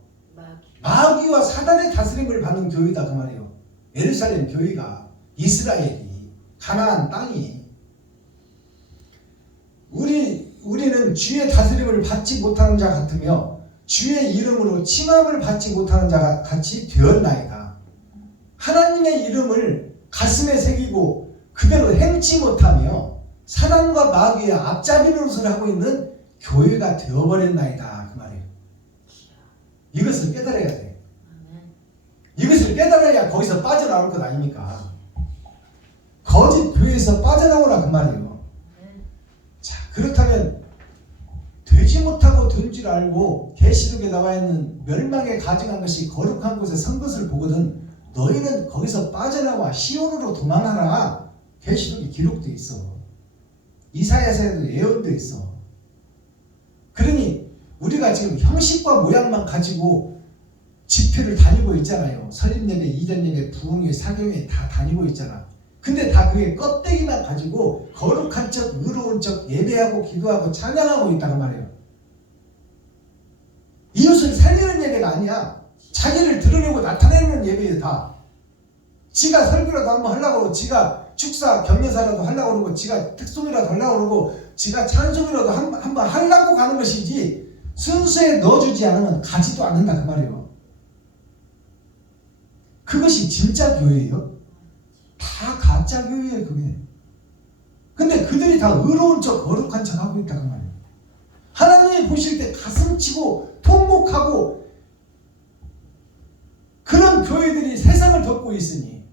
마귀와 사단의 다스림을 받는 교회다 그 말이에요. 예루살렘 교회가, 이스라엘이, 가나안 땅이. 우리는 주의 다스림을 받지 못하는 자 같으며 주의 이름으로 칭함을 받지 못하는 자가 같이 되었나이다. 하나님의 이름을 가슴에 새기고 그대로 행치 못하며 사단과 마귀의 앞잡이 노릇을 하고 있는 교회가 되어버렸나이다 그 말이에요. 이것을 깨달아야 돼. 이것을 깨달아야 거기서 빠져나올 것 아닙니까? 거짓 교회에서 빠져나오라 그 말이에요. 자, 그렇다면 되지 못하고 된 줄 알고 계시록에 나와 있는 멸망에 가증한 것이 거룩한 곳에 선 것을 보거든 너희는 거기서 빠져나와 시온으로 도망하라. 계시록에 기록되어 있어. 이사야서에도 예언되어 있어. 그러니 우리가 지금 형식과 모양만 가지고 집회를 다니고 있잖아요. 설립예배, 이전예배, 부흥회, 사경회 다 다니고 있잖아. 근데 다 그게 껍데기만 가지고 거룩한 척, 의로운 척 예배하고 기도하고 찬양하고 있다고 말해요. 이웃을 살리는 예배가 아니야. 자기를 드러내고 나타내는 예배에 다. 지가 설교라도 한번 하려고 그러고 지가 축사 경례사라도 하려고 그러고 지가 특송이라도 하려고 그러고 지가 찬송이라도 한번 하려고 가는 것이지 순서에 넣어주지 않으면 가지도 않는다 그 말이에요. 그것이 진짜 교회예요? 다 가짜 교회예요 그게. 근데 그들이 다 의로운 척 거룩한 척 하고 있다 그 말이에요. 하나님이 보실 때 가슴치고 통곡하고 그런 교회들이 세상을 덮고 있으니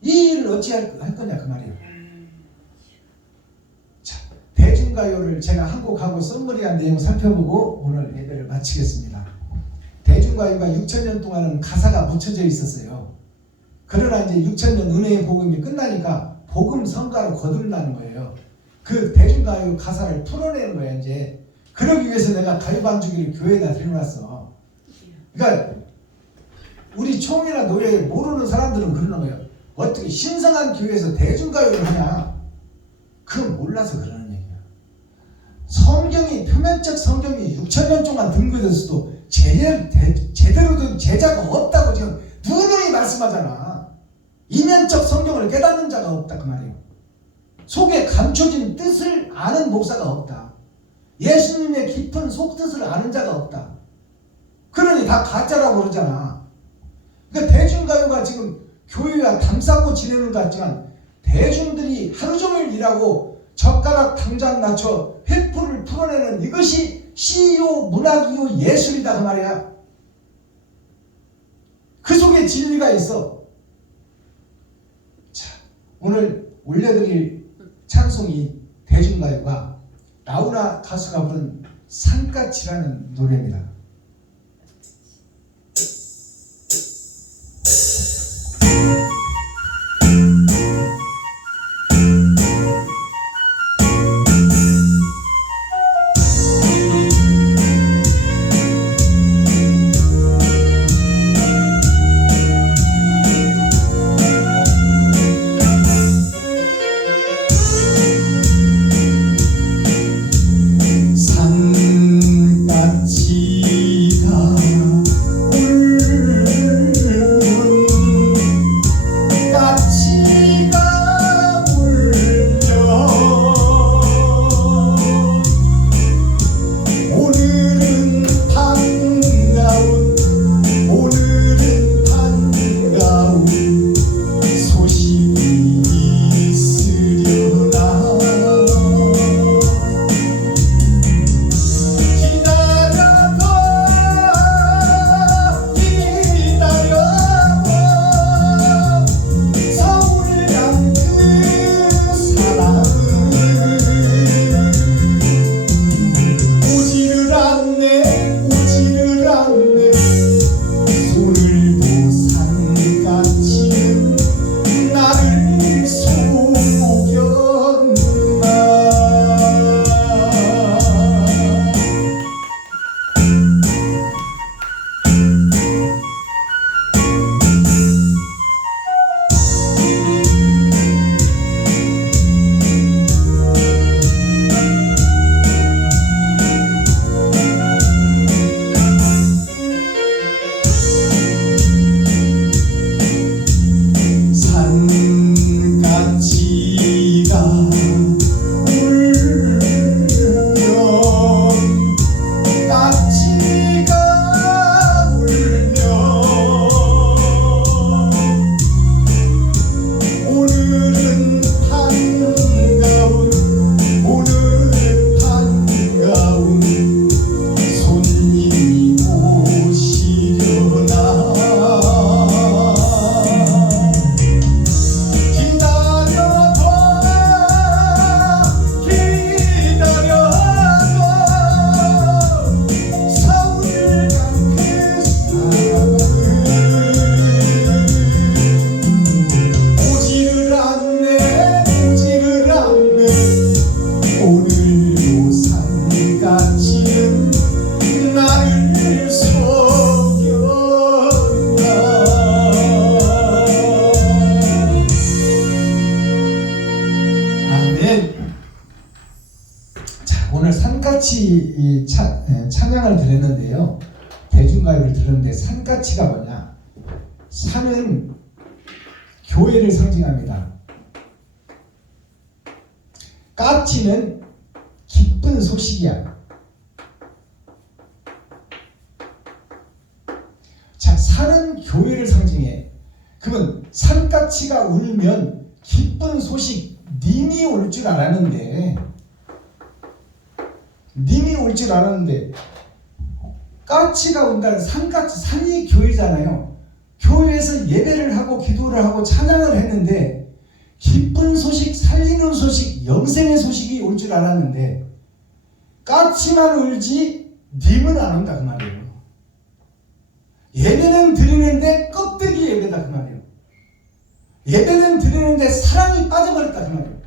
이 일을 어찌할 거냐 그 말이에요. 자, 대중가요를 제가 한 곡 하고 썸머리한 내용 살펴보고 오늘 예배를 마치겠습니다. 대중가요가 6,000년 동안은 가사가 묻혀져 있었어요. 그러나 이제 6,000년 은혜의 복음이 끝나니까 복음 성가로 거듭나는 거예요. 그 대중가요 가사를 풀어내는 거예요. 이제 그러기 위해서 내가 가요반주기를 교회에다 들여놨어. 그러니까 우리 총이나 노래 모르는 사람들은 그러는 거예요. 어떻게 신성한 교회에서 대중가요를 하냐? 그건 몰라서 그러는 얘기야. 성경이 표면적 성경이 6,000년 동안 등급됐어도 제대로 된 제자가 없다고 지금 누누이 말씀하잖아. 이면적 성경을 깨닫는 자가 없다 그 말이에요. 속에 감춰진 뜻을 아는 목사가 없다. 예수님의 깊은 속뜻을 아는 자가 없다. 그러니 다 가짜라고 그러잖아. 그러니까 대중가요가 지금 교회와 담쌓고 지내는 것 같지만 대중들이 하루 종일 일하고 젓가락 당장 낮춰 횃불을 풀어내는 이것이 시요 문학이요 예술이다 그 말이야. 그 속에 진리가 있어. 자, 오늘 올려드릴 찬송이 대중가요가 라우라 가수가 부른 산까치라는 노래입니다. 산같이 찬양을 드렸는데요. 대중가요를 들었는데 산같이가 뭐냐? 산은 교회를 상징합니다. 까치는 기쁜 소식이야. 자, 산은 교회를 상징해. 그러면 산까치가 울면 기쁜 소식, 님이 올 줄 알았는데, 까치가 온다는 산까치, 산이 교회잖아요. 교회에서 예배를 하고 기도를 하고 찬양을 했는데 기쁜 소식, 살리는 소식, 영생의 소식이 올 줄 알았는데 까치만 울지 님은 안 온다 그 말이에요. 예배는 드리는데 껍데기 예배다 그 말이에요. 예배는 드리는데 사랑이 빠져버렸다 그 말이에요.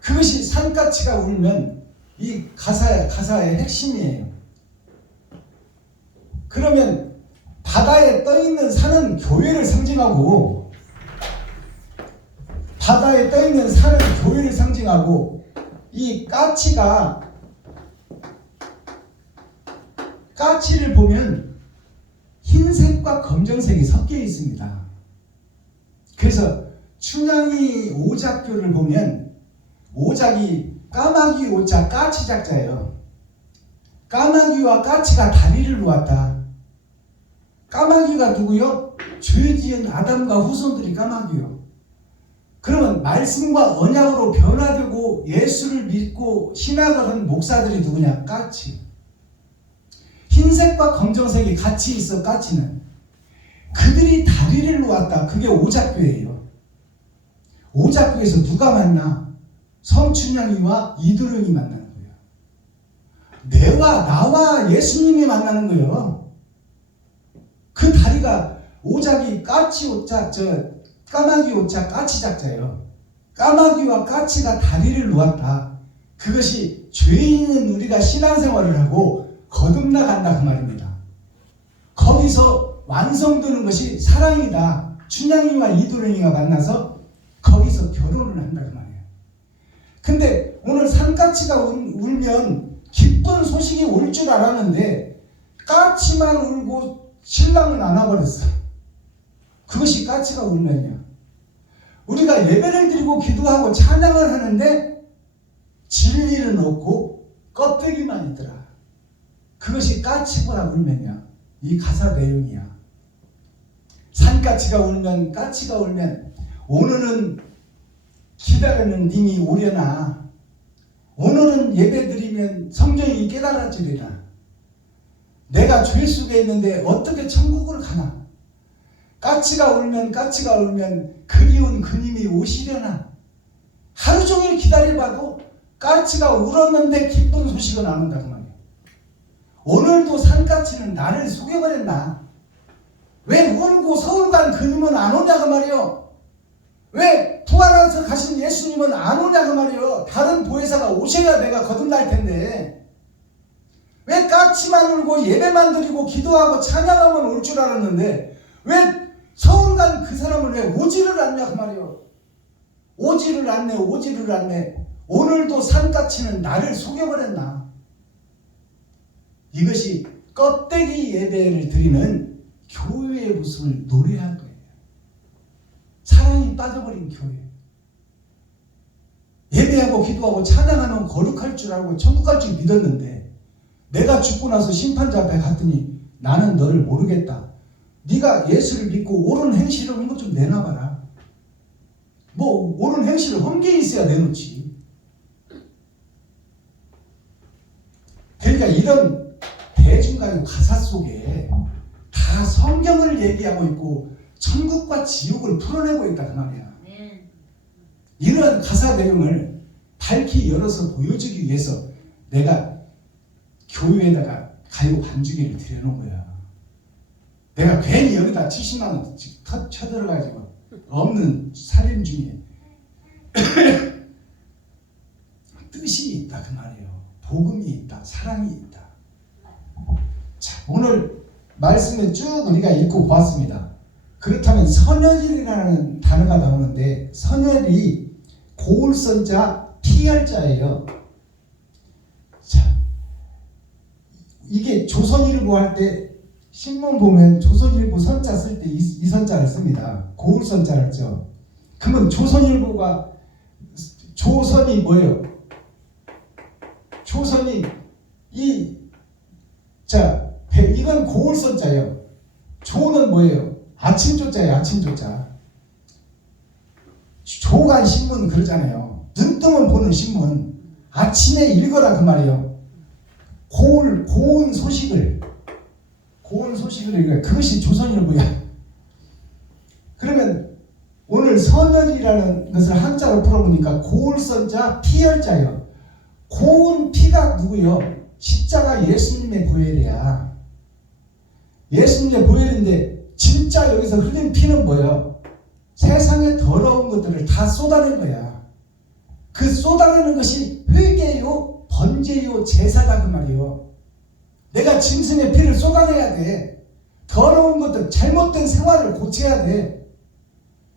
그것이 산까치가 울면 이 가사의 핵심이에요. 그러면 바다에 떠있는 산은 교회를 상징하고, 바다에 떠있는 산은 교회를 상징하고, 이 까치를 보면 흰색과 검정색이 섞여 있습니다. 그래서 춘향이 오작교를 보면 오작이 까마귀 오자 까치 작자예요. 까마귀와 까치가 다리를 놓았다. 까마귀가 누구요? 죄 지은 아담과 후손들이 까마귀요. 그러면 말씀과 언약으로 변화되고 예수를 믿고 신학을 한 목사들이 누구냐? 까치. 흰색과 검정색이 같이 있어. 까치는 그들이 다리를 놓았다. 그게 오작교예요. 오작교에서 누가 만나? 성춘향이와 이도령이 만나는 거예요. 내와 나와 예수님이 만나는 거예요. 그 다리가 오작이 까치 오작, 까마귀 오작 까치 작자예요. 까마귀와 까치가 다리를 놓았다. 그것이 죄 있는 우리가 신앙생활을 하고 거듭나간다 그 말입니다. 거기서 완성되는 것이 사랑이다. 춘향이와 이도령이가 만나서 거기서 결혼을 한다 그 말이에요. 근데 오늘 산까치가 울면 기쁜 소식이 올 줄 알았는데 까치만 울고 신랑은 안 와버렸어. 그것이 까치가 울면이야. 우리가 예배를 드리고 기도하고 찬양을 하는데 진리는 없고 껍데기만 있더라. 그것이 까치보다 울면이야. 이 가사 내용이야. 산까치가 울면, 까치가 울면 오늘은 기다리는 님이 오려나, 오늘은 예배드리면 성령이 깨달아지리라. 내가 죄 속에 있는데 어떻게 천국을 가나. 까치가 울면 그리운 그님이 오시려나. 하루 종일 기다려봐도 까치가 울었는데 기쁜 소식은 안 온다 그 말이에요. 오늘도 산까치는 나를 속여버렸나. 왜 울고 서울 간 그님은 안 오냐 그 말이에요. 왜 부활해서 가신 예수님은 안 오냐 그 말이에요. 다른 보혜사가 오셔야 내가 거듭날 텐데 왜 까치만 울고 예배만 드리고 기도하고 찬양하면 올 줄 알았는데 왜 서울 간 그 사람을 왜 오지를 않냐 그 말이에요. 오지를 않네. 오늘도 산까치는 나를 속여버렸나. 이것이 껍데기 예배를 드리는 교회의 모습을 노래한 거예요. 사랑이 빠져버린 교회. 예배하고 기도하고 찬양하면 거룩할 줄 알고 천국 갈 줄 믿었는데 내가 죽고 나서 심판자 앞에 갔더니 나는 너를 모르겠다. 네가 예수를 믿고 옳은 행실을 한 것 좀 내놔봐라. 뭐 옳은 행실을 한 게 있어야 내놓지. 그러니까 이런 대중가요 가사 속에 다 성경을 얘기하고 있고 천국과 지옥을 풀어내고 있다 그 말이야. 이런 가사 내용을 밝히 열어서 보여주기 위해서 내가 교회에다가 가요 반주기를 들여놓은 거야. 내가 괜히 여기다 70만 원 쳐들어가지고 없는 살림 중에 뜻이 있다 그 말이에요. 복음이 있다, 사랑이 있다. 자, 오늘 말씀을 쭉 우리가 읽고 보았습니다. 그렇다면 선열이라는 단어가 나오는데 선열이 고울선자 피열자예요. 자, 이게 조선일보 할 때 신문 보면 조선일보 선자 쓸 때 이 선자를 씁니다. 고을 선자를 써. 그러면 조선일보가 조선이 뭐예요? 조선이 이건 고을 선자예요. 조는 뭐예요? 아침 조자예요. 아침 조자. 조간 신문 그러잖아요. 눈 뜨면 보는 신문. 아침에 읽어라 그 말이에요. 고운 소식을 읽어요. 그것이 조선일보야. 그러면 오늘 선열이라는 것을 한자로 풀어보니까 고울선자 피열자예요. 고운 피가 누구요? 십자가 예수님의 보혈이야. 예수님의 보혈인데 진짜 여기서 흘린 피는 뭐예요? 세상의 더러운 것들을 다 쏟아낸 거야. 그 쏟아내는 것이 회개요, 번제요, 제사다 그 말이요. 내가 짐승의 피를 쏟아내야 돼. 더러운 것들, 잘못된 생활을 고쳐야 돼.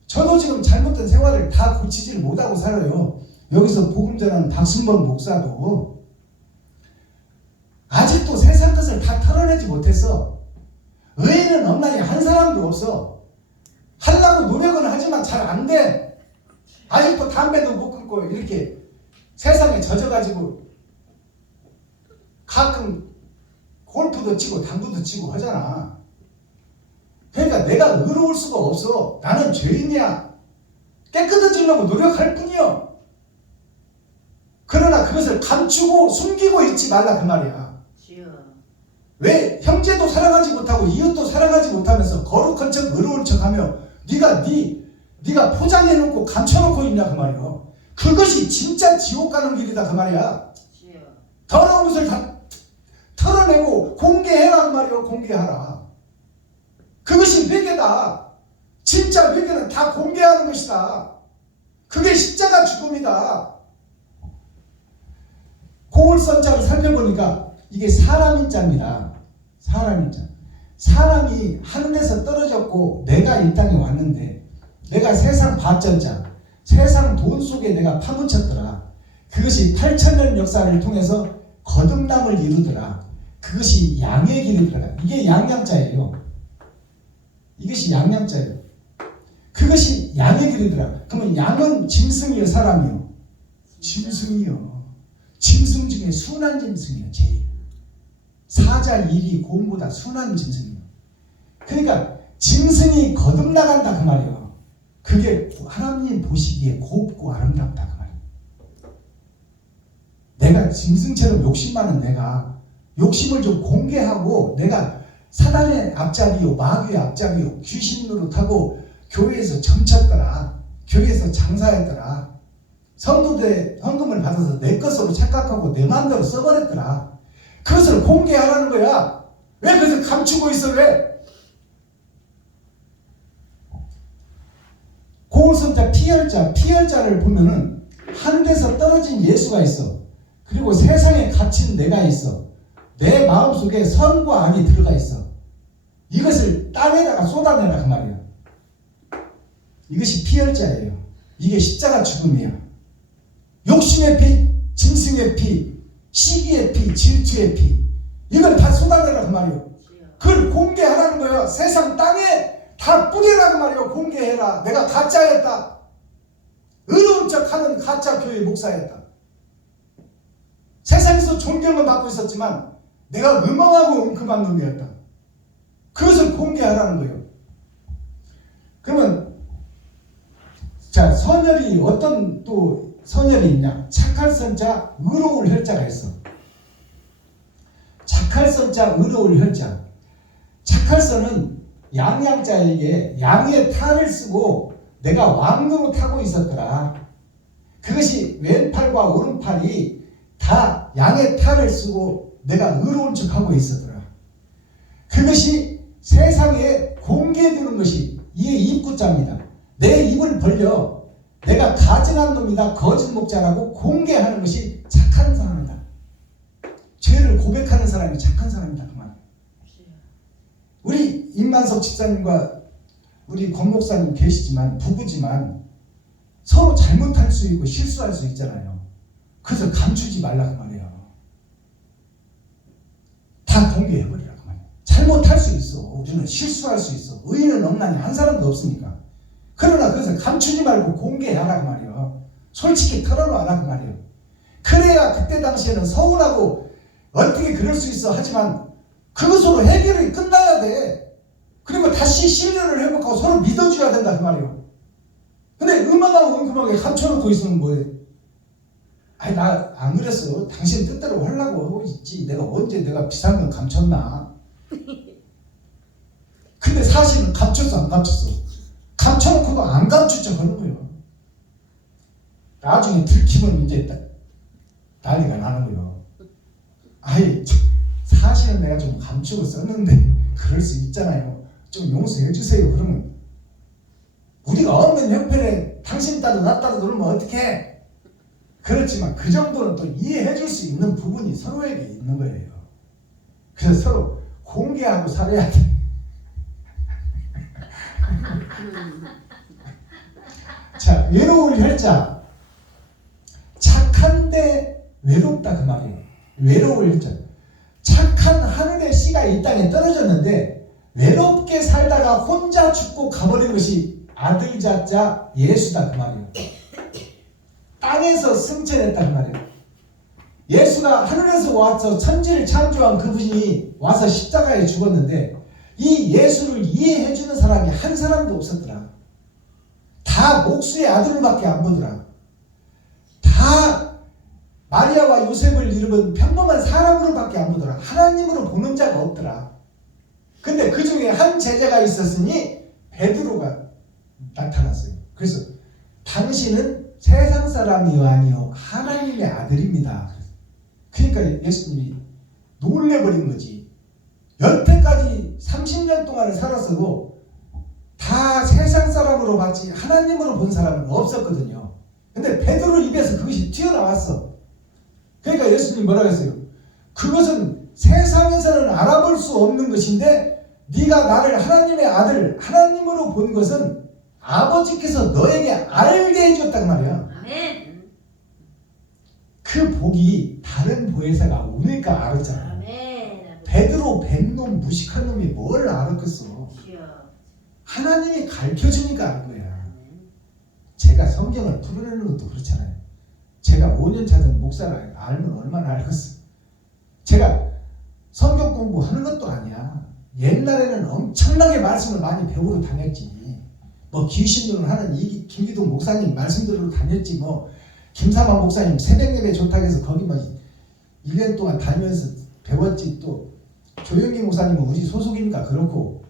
저도 지금 잘못된 생활을 다 고치지를 못하고 살아요. 여기서 복음 전하는 박순범 목사도 아직도 세상 것을 다 털어내지 못했어. 의인은 없나니 한 사람도 없어. 하려고 노력은 하지만 잘 안 돼. 아직도 담배도 못 끊고 이렇게 세상에 젖어가지고 가끔 골프도 치고 당구도 치고 하잖아. 그러니까 내가 의로울 수가 없어. 나는 죄인이야. 깨끗해지려고 노력할 뿐이요. 그러나 그것을 감추고 숨기고 있지 말라 그 말이야. 왜 형제도 사랑하지 못하고 이웃도 사랑하지 못하면서 거룩한 척 의로운 척하며 네가 포장해놓고 감춰놓고 있냐 그 말이야. 그것이 진짜 지옥 가는 길이다 그 말이야. 더러운 것을 다 털어내고 공개해라 그 말이야. 공개하라. 그것이 회개다. 진짜 회개는 다 공개하는 것이다. 그게 십자가 죽음이다. 고울선자를 살펴보니까 이게 사람인자입니다. 사람인자. 사람이 하늘에서 떨어졌고 내가 이 땅에 왔는데 내가 세상 발전자, 세상 돈 속에 내가 파묻혔더라. 그것이 8,000년 역사를 통해서 거듭남을 이루더라. 그것이 양의 길이더라. 이게 양양자예요. 이것이 양양자예요. 그것이 양의 길이더라. 그러면 양은 짐승이요 사람이요? 짐승이요. 짐승 중에 순한 짐승이요. 제일. 사자, 일이, 곰보다 순한 짐승이요. 그러니까 짐승이 거듭나간다 그 말이에요. 그게 하나님 보시기에 곱고 아름답다 그 말이에요. 내가 짐승처럼 욕심 많은 내가 욕심을 좀 공개하고 내가 사단의 앞잡이요, 마귀의 앞잡이요, 귀신 노릇하고 교회에서 점쳤더라. 교회에서 장사했더라. 성도들의 헌금을 받아서 내 것으로 착각하고 내 마음대로 써버렸더라. 그것을 공개하라는 거야. 왜 그것을 감추고 있어 왜? 고울선자 피열자를 보면은 하늘에서 떨어진 예수가 있어. 그리고 세상에 갇힌 내가 있어. 내 마음속에 선과 악이 들어가 있어. 이것을 땅에다가 쏟아내라 그 말이야. 이것이 피열자예요. 이게 십자가 죽음이야. 욕심의 피, 짐승의 피, 시기의 피, 질투의 피, 이걸 다 쏟아내라 그 말이에요. 그걸 공개하라는 거예요. 세상 땅에 다 뿌리라 그 말이에요. 공개해라. 내가 가짜였다. 의로운 척하는 가짜 교회 목사였다. 세상에서 존경을 받고 있었지만 내가 음험하고 웅큼한 놈이었다. 그것을 공개하라는 거예요. 그러면 자, 선열이 어떤 또 선열이 있냐? 착할 선자, 의로울 혈자가 있어. 착할 선자, 의로울 혈자. 착할 선은 양양자에게 양의 탈을 쓰고 내가 왕노로 타고 있었더라. 그것이 왼팔과 오른팔이 다 양의 탈을 쓰고 내가 의로운 척하고 있었더라. 그것이 세상에 공개되는 것이 이게 입구자입니다. 내 입을 벌려 내가 가증한 놈이다 거짓 목자라고 공개하는 것이 착한 사람이다. 죄를 고백하는 사람이 착한 사람이다 그 말. 우리 임만석 집사님과 우리 권 목사님 계시지만 부부지만 서로 잘못할 수 있고 실수할 수 있잖아요. 그래서 감추지 말라 그 말이에요. 다 다 공개해버리라고 말이야. 잘못할 수 있어. 우리는 실수할 수 있어. 의인은 없나니 한 사람도 없으니까. 그러나 그것을 감추지 말고 공개하라고 말이야. 솔직히 털어놓으라고 말이야. 그래야 그때 당시에는 서운하고 어떻게 그럴 수 있어 하지만 그것으로 해결이 끝나야 돼. 그리고 다시 신뢰를 회복하고 서로 믿어줘야 된다 그 말이에요. 근데 음악하고 은금하게 감춰놓고 있으면 뭐해? 아니 나 안 그랬어. 당신 뜻대로 하려고 하고 있지. 내가 언제 내가 비싼 건 감췄나? 근데 사실은 감췄어 안 감췄어? 감춰놓고도 안 감추죠 그런 거예요. 나중에 들키면 이제 난리가 나는 거예요. 아이 사실은 내가 좀 감추고 썼는데 그럴 수 있잖아요. 좀 용서해 주세요. 그러면 우리가 없는 형편에 당신 따로 나 따로 그러면 어떡해? 그렇지만 그 정도는 또 이해해 줄 수 있는 부분이 서로에게 있는 거예요. 그래서 서로 공개하고 살아야 돼. 자, 외로울 혈자. 착한데 외롭다 그 말이에요. 외로울 혈자. 착한 하늘의 씨가 이 땅에 떨어졌는데 외롭게 살다가 혼자 죽고 가버린 것이 아들 자자 예수다 그 말이에요. 땅에서 승천했다 그 말이에요. 예수가 하늘에서 와서 천지를 창조한 그분이 와서 십자가에 죽었는데 이 예수를 이해해주는 사람이 한 사람도 없었더라. 다 목수의 아들밖에 안 보더라. 다 마리아와 요셉을 이루는 평범한 사람으로밖에 안 보더라. 하나님으로 보는 자가 없더라. 근데 그 중에 한 제자가 있었으니 베드로가 나타났어요. 그래서 당신은 세상 사람이요 아니요 하나님의 아들입니다. 그러니까 예수님이 놀래버린 거지. 여태까지 30년 동안을 살았어도 다 세상 사람으로 봤지 하나님으로 본 사람은 없었거든요. 근데 베드로 입에서 그것이 튀어나왔어. 그러니까 예수님이 뭐라고 했어요? 그것은 세상에서는 알아볼 수 없는 것인데 네가 나를 하나님의 아들 하나님으로 본 것은 아버지께서 너에게 알게 해줬단 말이야. 아멘. 그 복이 다른 보혜사가 오니까 알았잖아. 아멘. 베드로 뱀놈 무식한 놈이 뭘 알았겠어. 주여. 하나님이 가르쳐주니까 아는 거야. 아멘. 제가 성경을 풀어내는 것도 그렇잖아요. 제가 5년 차든 목사를 알면 얼마나 알겠어. 제가 성경 공부하는 것도 아니야. 옛날에는 엄청나게 말씀을 많이 배우러 다녔지. 뭐 귀신들을 하는 김기동 목사님 말씀들로 다녔지. 뭐 김사만 목사님 새벽 예배 좋다고 해서 거기 뭐 1년 동안 다니면서 배웠지. 또 조영기 목사님은 우리 소속이니까 그렇고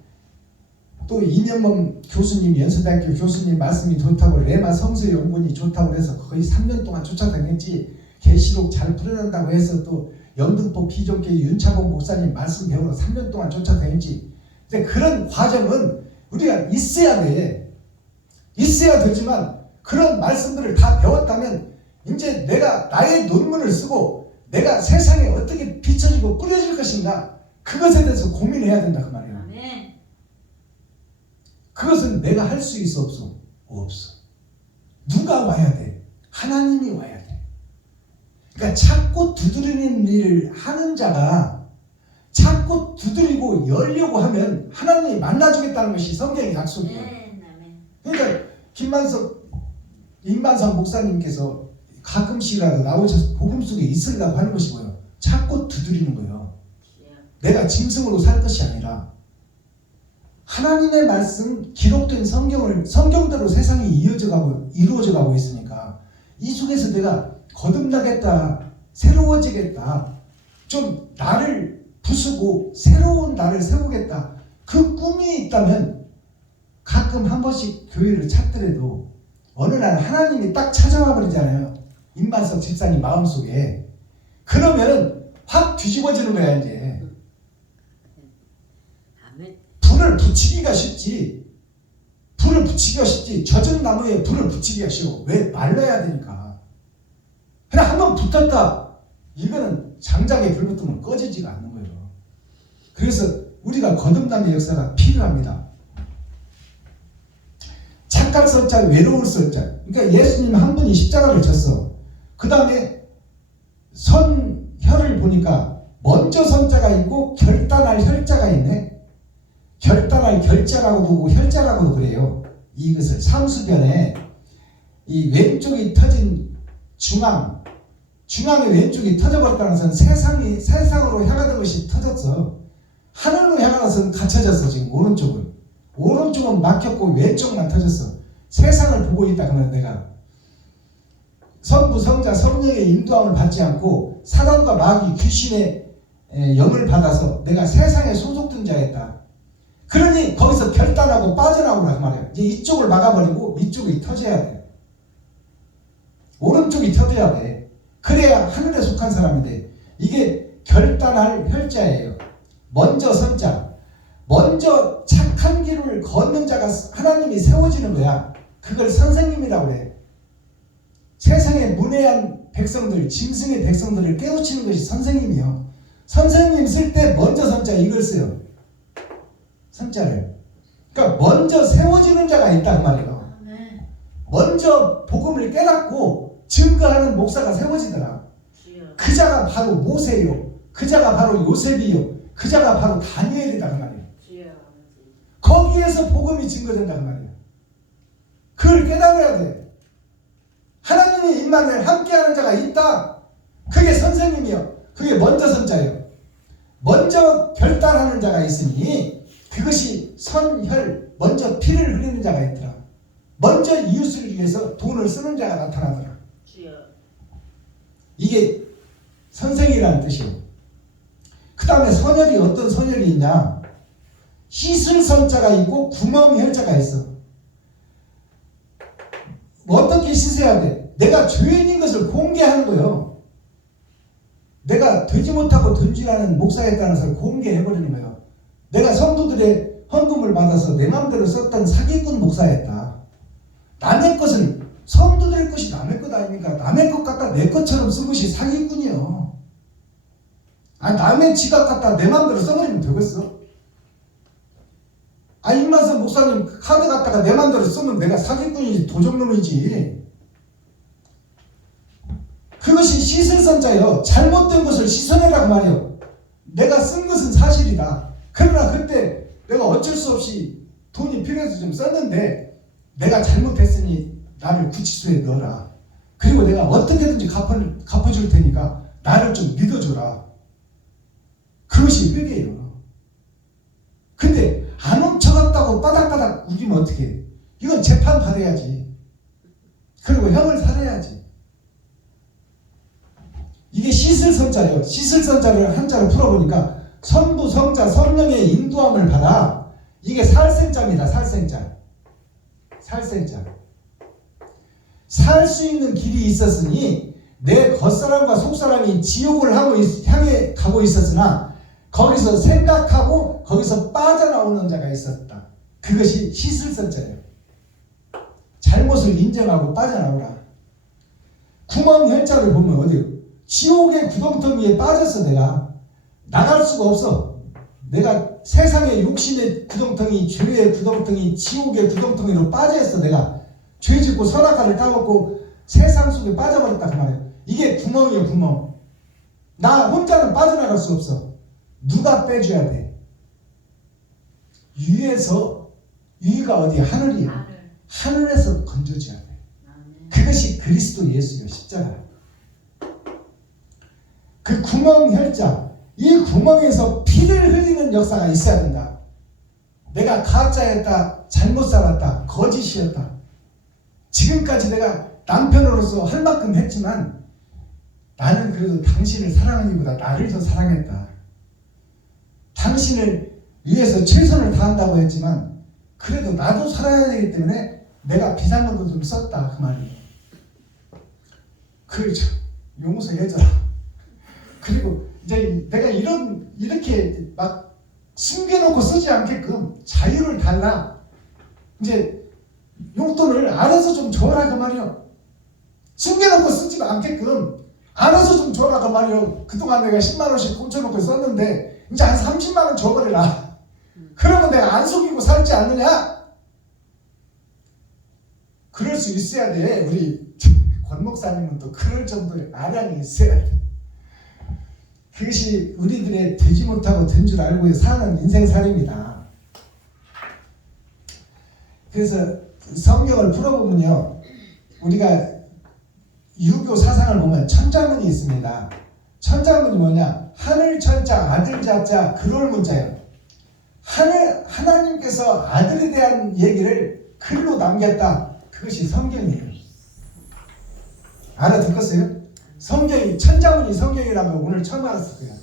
또 이명범 교수님 연세대학교 교수님 말씀이 좋다고 레마 성서 연구원이 좋다고 해서 거의 3년 동안 쫓아다녔지. 계시록 잘 풀어낸다고 해서 또 영등포 피종교회 윤차봉 목사님 말씀 배우러 3년 동안 쫓아다녔지. 근데 그런 과정은 우리가 있어야 돼. 있어야 되지만 그런 말씀들을 다 배웠다면 이제 내가 나의 논문을 쓰고 내가 세상에 어떻게 비춰지고 뿌려질 것인가 그것에 대해서 고민해야 된다 그 말이에요. 아멘. 그것은 내가 할 수 있어 없어? 없어. 누가 와야 돼? 하나님이 와야 돼. 그러니까 찾고 두드리는 일을 하는 자가 찾고 두드리고 열려고 하면 하나님이 만나주겠다는 것이 성경의 약속이에요. 아멘. 아멘. 그러니까 임만성 목사님께서 가끔씩이라도 나오셔서 복음 속에 있으려고 하는 것이 뭐예요? 찾고 두드리는 거예요. 주여. 내가 짐승으로 살 것이 아니라 하나님의 말씀 기록된 성경대로 세상이 이루어져 가고 있으니까 이 속에서 내가 거듭나겠다, 새로워지겠다, 좀 나를 부수고 새로운 나를 세우겠다 그 꿈이 있다면 가끔 한 번씩 교회를 찾더라도 어느 날 하나님이 딱 찾아와 버리잖아요. 임만석 집사님 마음속에. 그러면은 확 뒤집어지는 거야 이제. 아멘. 불을 붙이기가 쉽지. 불을 붙이기가 쉽지. 젖은 나무에 불을 붙이기가 쉬워. 왜? 말라야 되니까. 그냥 한번 붙었다. 이거는 장작에 불 붙으면 꺼지지가 않는 거예요. 그래서 우리가 거듭남의 역사가 필요합니다. 착할 썰자, 외로울 썰자. 그러니까 예수님 한 분이 십자가를 졌어. 그 다음에 선혈을 보니까 먼저 선자가 있고 결단할 혈자가 있네. 결단할 결자라고도 하고 혈자라고도 그래요. 이것을 삼수변에 이 왼쪽이 터진 중앙의 왼쪽이 터져버렸다는 것은 세상으로 향하던 것이 터졌어. 하늘로 향하는 것은 갇혀졌어. 지금 오른쪽은 막혔고 왼쪽만 터졌어. 세상을 보고 있다 그러면 내가 성부 성자 성령의 인도함을 받지 않고 사단과 마귀 귀신의 영을 받아서 내가 세상에 소속된 자였다. 그러니 거기서 결단하고 빠져나오라 그 말이야. 이제 이쪽을 막아버리고 이쪽이 터져야 돼. 오른쪽이 터져야 돼. 그래야 하늘에 속한 사람이 돼. 이게 결단할 혈자예요. 먼저 선자. 먼저 착한 길을 걷는 자가 하나님이 세워지는 거야. 그걸 선생님이라고 그래. 세상의 문외한 백성들, 짐승의 백성들을 깨우치는 것이 선생님이요. 선생님 쓸 때 먼저 선자 이걸 써요. 선자를. 그러니까 먼저 세워지는 자가 있단 말이에요. 아멘. 먼저 복음을 깨닫고 증거하는 목사가 세워지더라. 주여. 그 자가 바로 모세요. 그 자가 바로 요셉이요. 그 자가 바로 다니엘이다 그 말이에요. 주여 아버지. 거기에서 복음이 증거된다 그 말이에요. 그걸 깨달아야 돼. 하나님의 임만을 함께하는 자가 있다. 그게 선생님이요. 그게 먼저 선자예요. 먼저 결단하는 자가 있으니 그것이 선혈, 먼저 피를 흘리는 자가 있더라. 먼저 이웃을 위해서 돈을 쓰는 자가 나타나더라. 주여. 이게 선생이라는 뜻이에요. 그 다음에 선혈이 어떤 선혈이 있냐? 씻을 선자가 있고 구멍혈자가 있어. 어떻게 씻어야 돼? 내가 죄인인 것을 공개하는 거예요. 내가 되지 못하고 던지라는 목사였다는 것을 공개해버리는 거예요. 내가 성도들의 헌금을 받아서 내 마음대로 썼던 사기꾼 목사였다. 남의 것을, 성도들의 것이 남의 것 아닙니까? 남의 것 갖다 내 것처럼 쓴 것이 사기꾼이요. 아니 남의 지갑 갖다 내 마음대로 써버리면 되겠어? 아 임만선 목사님 카드 갖다가 내 마음대로 쓰면 내가 사기꾼이지 도적놈이지. 그것이 씻을 선자예요. 잘못된 것을 씻어내라고 말이에요. 내가 쓴 것은 사실이다. 그러나 그때 내가 어쩔 수 없이 돈이 필요해서 좀 썼는데 내가 잘못했으니 나를 구치소에 넣어라. 그리고 내가 어떻게든지 갚아줄 테니까 나를 좀 믿어줘라. 그것이 회개예요. 근데 안 훔쳐갔다고 바닥바닥 우기면 어떻게 해? 이건 재판 받아야지. 그리고 형을 살아야지. 이게 씻을 선자예요. 씻을 선자를 한자로 풀어보니까 성부, 성자, 성령의 인도함을 받아. 이게 살생자입니다. 살생자. 살생자. 살 수 있는 길이 있었으니 내 겉사람과 속사람이 지옥을 향해 가고 있었으나 거기서 생각하고 거기서 빠져나오는 자가 있었다. 그것이 씻을 선자예요. 잘못을 인정하고 빠져나오라. 구멍혈자를 보면 어디요? 지옥의 구덩텅 위에 빠졌어. 내가 나갈 수가 없어. 내가 세상의 욕심의 구덩텅이, 죄의 구덩텅이, 지옥의 구덩텅이로 빠져있어. 내가 죄 짓고 선악과를 따먹고 세상 속에 빠져버렸다 그 말이에요. 이게 구멍이에요. 구멍. 나 혼자는 빠져나갈 수 없어. 누가 빼줘야 돼? 위가 어디? 하늘이에요. 하늘에서 건져줘야 돼. 그것이 그리스도 예수요. 십자가. 그 구멍혈자, 이 구멍에서 피를 흘리는 역사가 있어야 된다. 내가 가짜였다, 잘못 살았다, 거짓이었다. 지금까지 내가 남편으로서 할 만큼 했지만 나는 그래도 당신을 사랑하기보다 나를 더 사랑했다. 당신을 위해서 최선을 다한다고 했지만 그래도 나도 살아야 되기 때문에 내가 비상금도 좀 썼다 그 말이에요. 그렇죠. 용서해줘라. 그리고 이제 내가 이렇게 막 숨겨놓고 쓰지 않게끔 자유를 달라. 이제 용돈을 알아서 좀 줘라 그 말이요. 숨겨놓고 쓰지 않게끔 알아서 좀 줘라 그 말이요. 그동안 내가 10만 원씩 꽂혀놓고 썼는데 이제 한 30만 원 줘버리라. 그러면 내가 안 속이고 살지 않느냐? 그럴 수 있어야 돼. 우리 권 목사님은 또 그럴 정도의 아량이 있어야 돼. 그것이 우리들의 되지 못하고 된 줄 알고 사는 인생살이입니다. 그래서 성경을 풀어보면요, 우리가 유교 사상을 보면 천자문이 있습니다. 천자문이 뭐냐? 하늘 천자 아들 자자 그럴 문자예요. 하나님께서 아들에 대한 얘기를 글로 남겼다. 그것이 성경이에요. 알아듣겠어요? 성경이 천자문이 성경이라면 오늘 처음 알았을 거예요.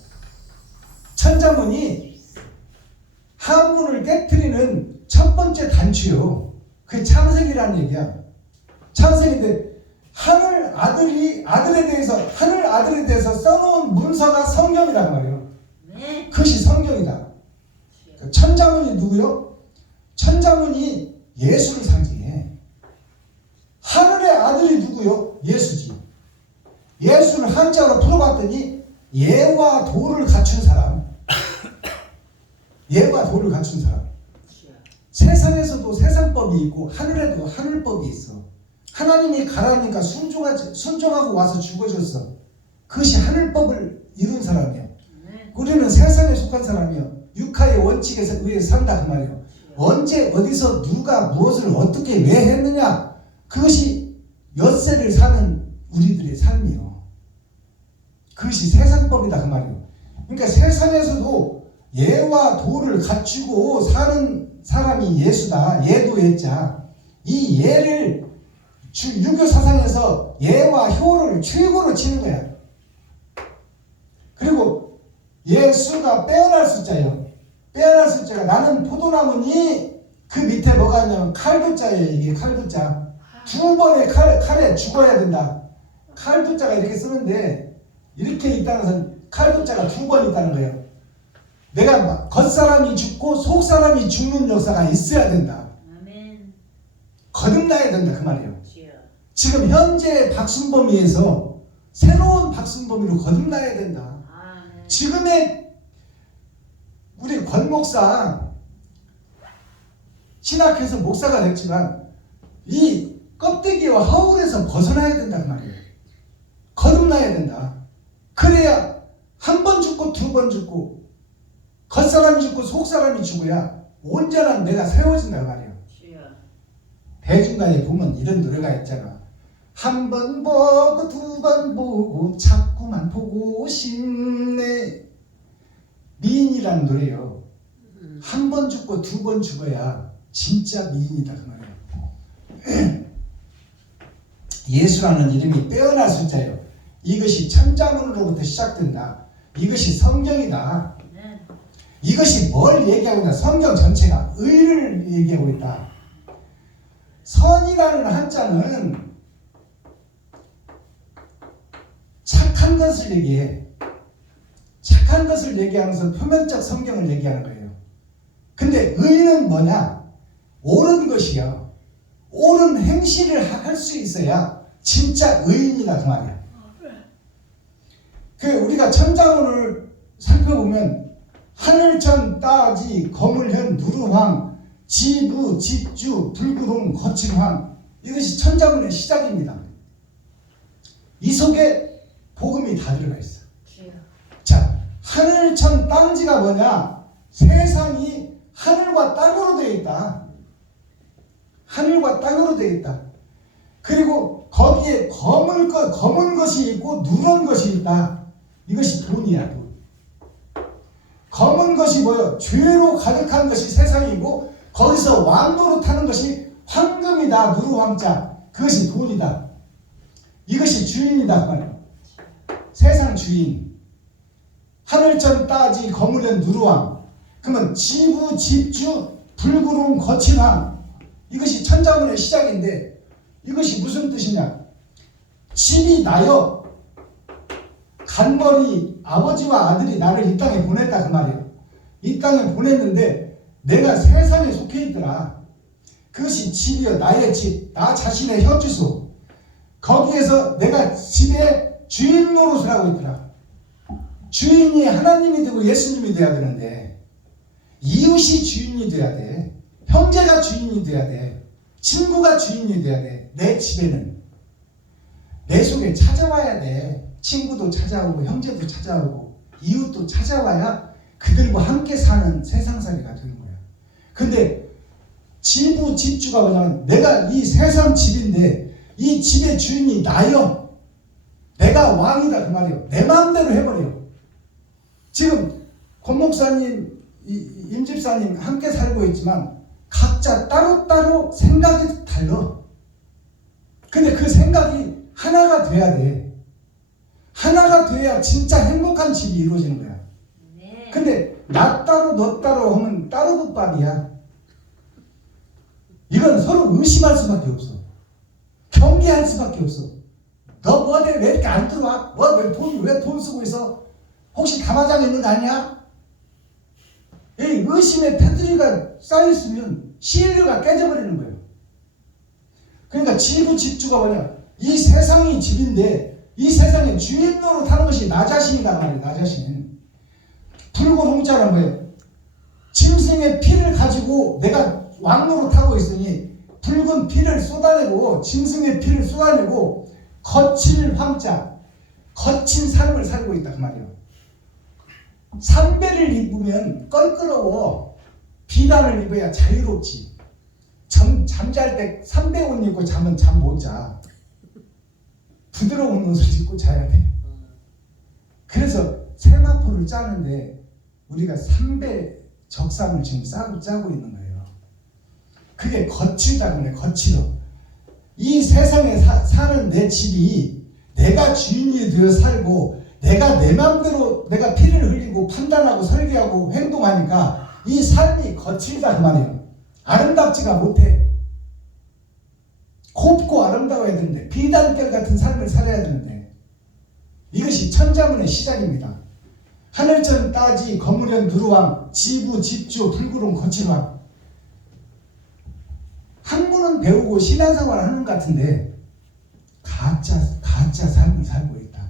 천자문이 한문을 깨트리는 첫 번째 단추요. 그게 창세기라는 얘기야. 창세기인데 하늘 아들에 대해서 써놓은 문서가 성경이란 말이에요. 네. 그것이 성경이다. 천자문이 누구요? 천자문이 예수를 상징해. 하늘의 아들이 누구요? 예수지. 예수를 한자로 풀어봤더니 예와 도를 갖춘 사람. 예와 도를 갖춘 사람. 세상에서도 세상법이 있고 하늘에도 하늘법이 있어. 하나님이 가라니까 순종하고 와서 죽어줬어. 그것이 하늘법을 이룬 사람이야. 우리는 세상에 속한 사람이야. 육하의 원칙에서 의해서 산다 그 말이에요. 언제 어디서 누가 무엇을 어떻게 왜 했느냐, 그것이 엿새를 사는 우리들의 삶이요. 그것이 세상법이다 그 말이에요. 그러니까 세상에서도 예와 도를 갖추고 사는 사람이 예수다. 예도 예자. 이 예를 유교 사상에서 예와 효를 최고로 치는 거야. 그리고 예수가 빼어날 숫자예요. 빼어날 숫자가 나는 포도나무니 그 밑에 뭐가 있냐면 칼두자예요. 이게 칼두자. 두 번의 칼에 죽어야 된다. 칼두자가 이렇게 쓰는데 이렇게 있다는 것은 칼두자가 두 번 있다는 거예요. 내가 겉사람이 죽고 속사람이 죽는 역사가 있어야 된다. 아멘. 거듭나야 된다 그 말이에요. 주여. 지금 현재 박순범위에서 새로운 박순범위로 거듭나야 된다. 아멘. 지금의 우리 권 목사 신학해서 목사가 됐지만 이 껍데기와 허울에서 벗어나야 된다 그 말이에요. 거듭나야 된다. 그래야 한 번 죽고 두 번 죽고 겉사람이 죽고 속사람이 죽어야 온전한 내가 세워진다 그 말이에요. 주여. 대중가에 보면 이런 노래가 있잖아. 한 번 보고 두 번 보고 자꾸만 보고 싶네. 미인이라는 노래요. 한 번 죽고 두 번 죽어야 진짜 미인이다 그 말이에요. 예수라는 이름이 빼어날 숫자예요. 이것이 천자문으로부터 시작된다. 이것이 성경이다. 네. 이것이 뭘 얘기하고 있나? 성경 전체가 의를 얘기하고 있다. 선이라는 한자는 착한 것을 얘기해. 착한 것을 얘기하면서 표면적 성경을 얘기하는 거예요. 근데 의는 뭐냐? 옳은 것이요. 옳은 행실을 할 수 있어야 진짜 의인이다 그 말이야. 우리가 천자문을 살펴보면 하늘천 따지 거물현 누르황 지부 집주 불구름 거칠황, 이것이 천자문의 시작입니다. 이 속에 복음이 다 들어가 있어. 자, 하늘천 땅지가 뭐냐? 세상이 하늘과 땅으로 되어 있다. 하늘과 땅으로 되어 있다. 그리고 거기에 검은 것이 있고 누런 것이 있다. 이것이 돈이야, 돈. 검은 것이 뭐예요? 죄로 가득한 것이 세상이고 거기서 왕노릇하는 것이 황금이다. 누르황자. 그것이 돈이다. 이것이 주인이다 말이에요. 세상 주인. 하늘천 따지 거물현 누르황. 그러면 지부 집주 불구름 거칠황. 이것이 천자문의 시작인데 이것이 무슨 뜻이냐? 집이 나요. 간벌이 아버지와 아들이 나를 이 땅에 보냈다 그 말이에요. 이 땅에 보냈는데 내가 세상에 속해 있더라. 그것이 집이요. 나의 집. 나 자신의 현주소. 거기에서 내가 집에 주인 노릇을 하고 있더라. 주인이 하나님이 되고 예수님이 돼야 되는데 이웃이 주인이 돼야 돼. 형제가 주인이 돼야 돼. 친구가 주인이 돼야 돼. 내 집에는 내 속에 찾아와야 돼. 친구도 찾아오고 형제도 찾아오고 이웃도 찾아와야 그들과 함께 사는 세상살이가 되는 거야. 근데 지부 집주가 뭐냐면 내가 이 세상 집인데 이 집의 주인이 나요. 내가 왕이다 그 말이에요. 내 마음대로 해버려요. 지금 권 목사님, 임 집사님 함께 살고 있지만 각자 따로따로 생각이 달라. 근데 그 생각이 하나가 돼야 돼. 하나가 돼야 진짜 행복한 집이 이루어지는 거야. 아멘. 근데 나 따로 너 따로 하면 따로 국밥이야. 이건 서로 의심할 수밖에 없어. 경계할 수밖에 없어. 너 뭐래 왜 이렇게 안 들어와? 왜 돈 쓰고 있어? 혹시 가마장에 있는 거 아니야? 이 의심의 테두리가 쌓여있으면 신뢰가 깨져버리는 거예요. 그러니까 지부 집주가 뭐냐? 이 세상이 집인데 이 세상의 주인 노릇하는 것이 나 자신이다 말이에요. 나 자신. 붉은 홍자란 뭐예요? 짐승의 피를 가지고 내가 왕노릇하고 있으니 붉은 피를 쏟아내고 짐승의 피를 쏟아내고 거칠 황자, 거친 삶을 살고 있다 그 말이에요. 삼배를 입으면 껄끄러워. 비단을 입어야 자유롭지. 잠잘 때 삼배 옷 입고 자면 잠 못 자. 부드러운 옷을 입고 자야 돼. 그래서 세마포를 짜는데 우리가 3배 적삼을 지금 짜고 있는 거예요. 그게 거칠다 그래. 거칠어. 이 세상에 사는 내 집이 내가 주인이 되어 살고 내가 내 마음대로 내가 피를 흘리고 판단하고 설계하고 행동하니까 이 삶이 거칠다 그 말이에요. 아름답지가 못해. 곱고 아름다워야 되는데 비단결 같은 삶을 살아야 되는데 이것이 천자문의 시작입니다. 하늘천 따지 거무련 누르왕 지부 집주 불구름 거칠왕. 학문은 배우고 신앙생활을 하는 것 같은데 가짜 삶을 살고 있다.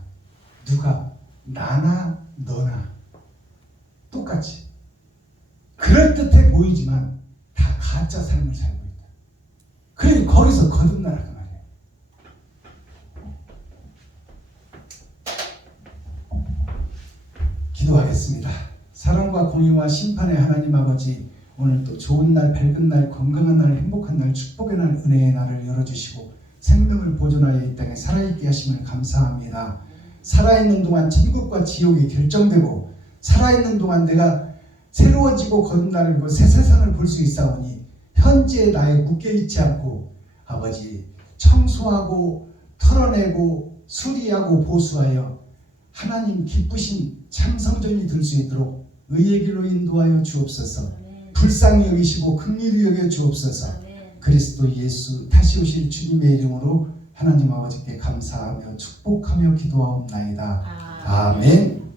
누가? 나나 너나 똑같이. 그럴듯해 보이지만 다 가짜 삶을 살고 있다. 그러니 거기서 거듭나라 그 말이에요. 기도하겠습니다. 사랑과 공의와 심판의 하나님 아버지, 오늘 또 좋은 날, 밝은 날, 건강한 날, 행복한 날, 축복의 날, 은혜의 날을 열어주시고 생명을 보존하여 이 땅에 살아있게 하심을 감사합니다. 살아있는 동안 천국과 지옥이 결정되고 살아있는 동안 내가 새로워지고 거듭나는 그 새 세상을 볼 수 있사오니 현재의 나에 묶여있지 않고 아버지 청소하고 털어내고 수리하고 보수하여 하나님 기쁘신 참 성전이 될 수 있도록 의의 길로 인도하여 주옵소서. 아멘. 불쌍히 여기시고 긍휼히 여겨 주옵소서. 아멘. 그리스도 예수 다시 오실 주님의 이름으로 하나님 아버지께 감사하며 축복하며 기도하옵나이다. 아멘.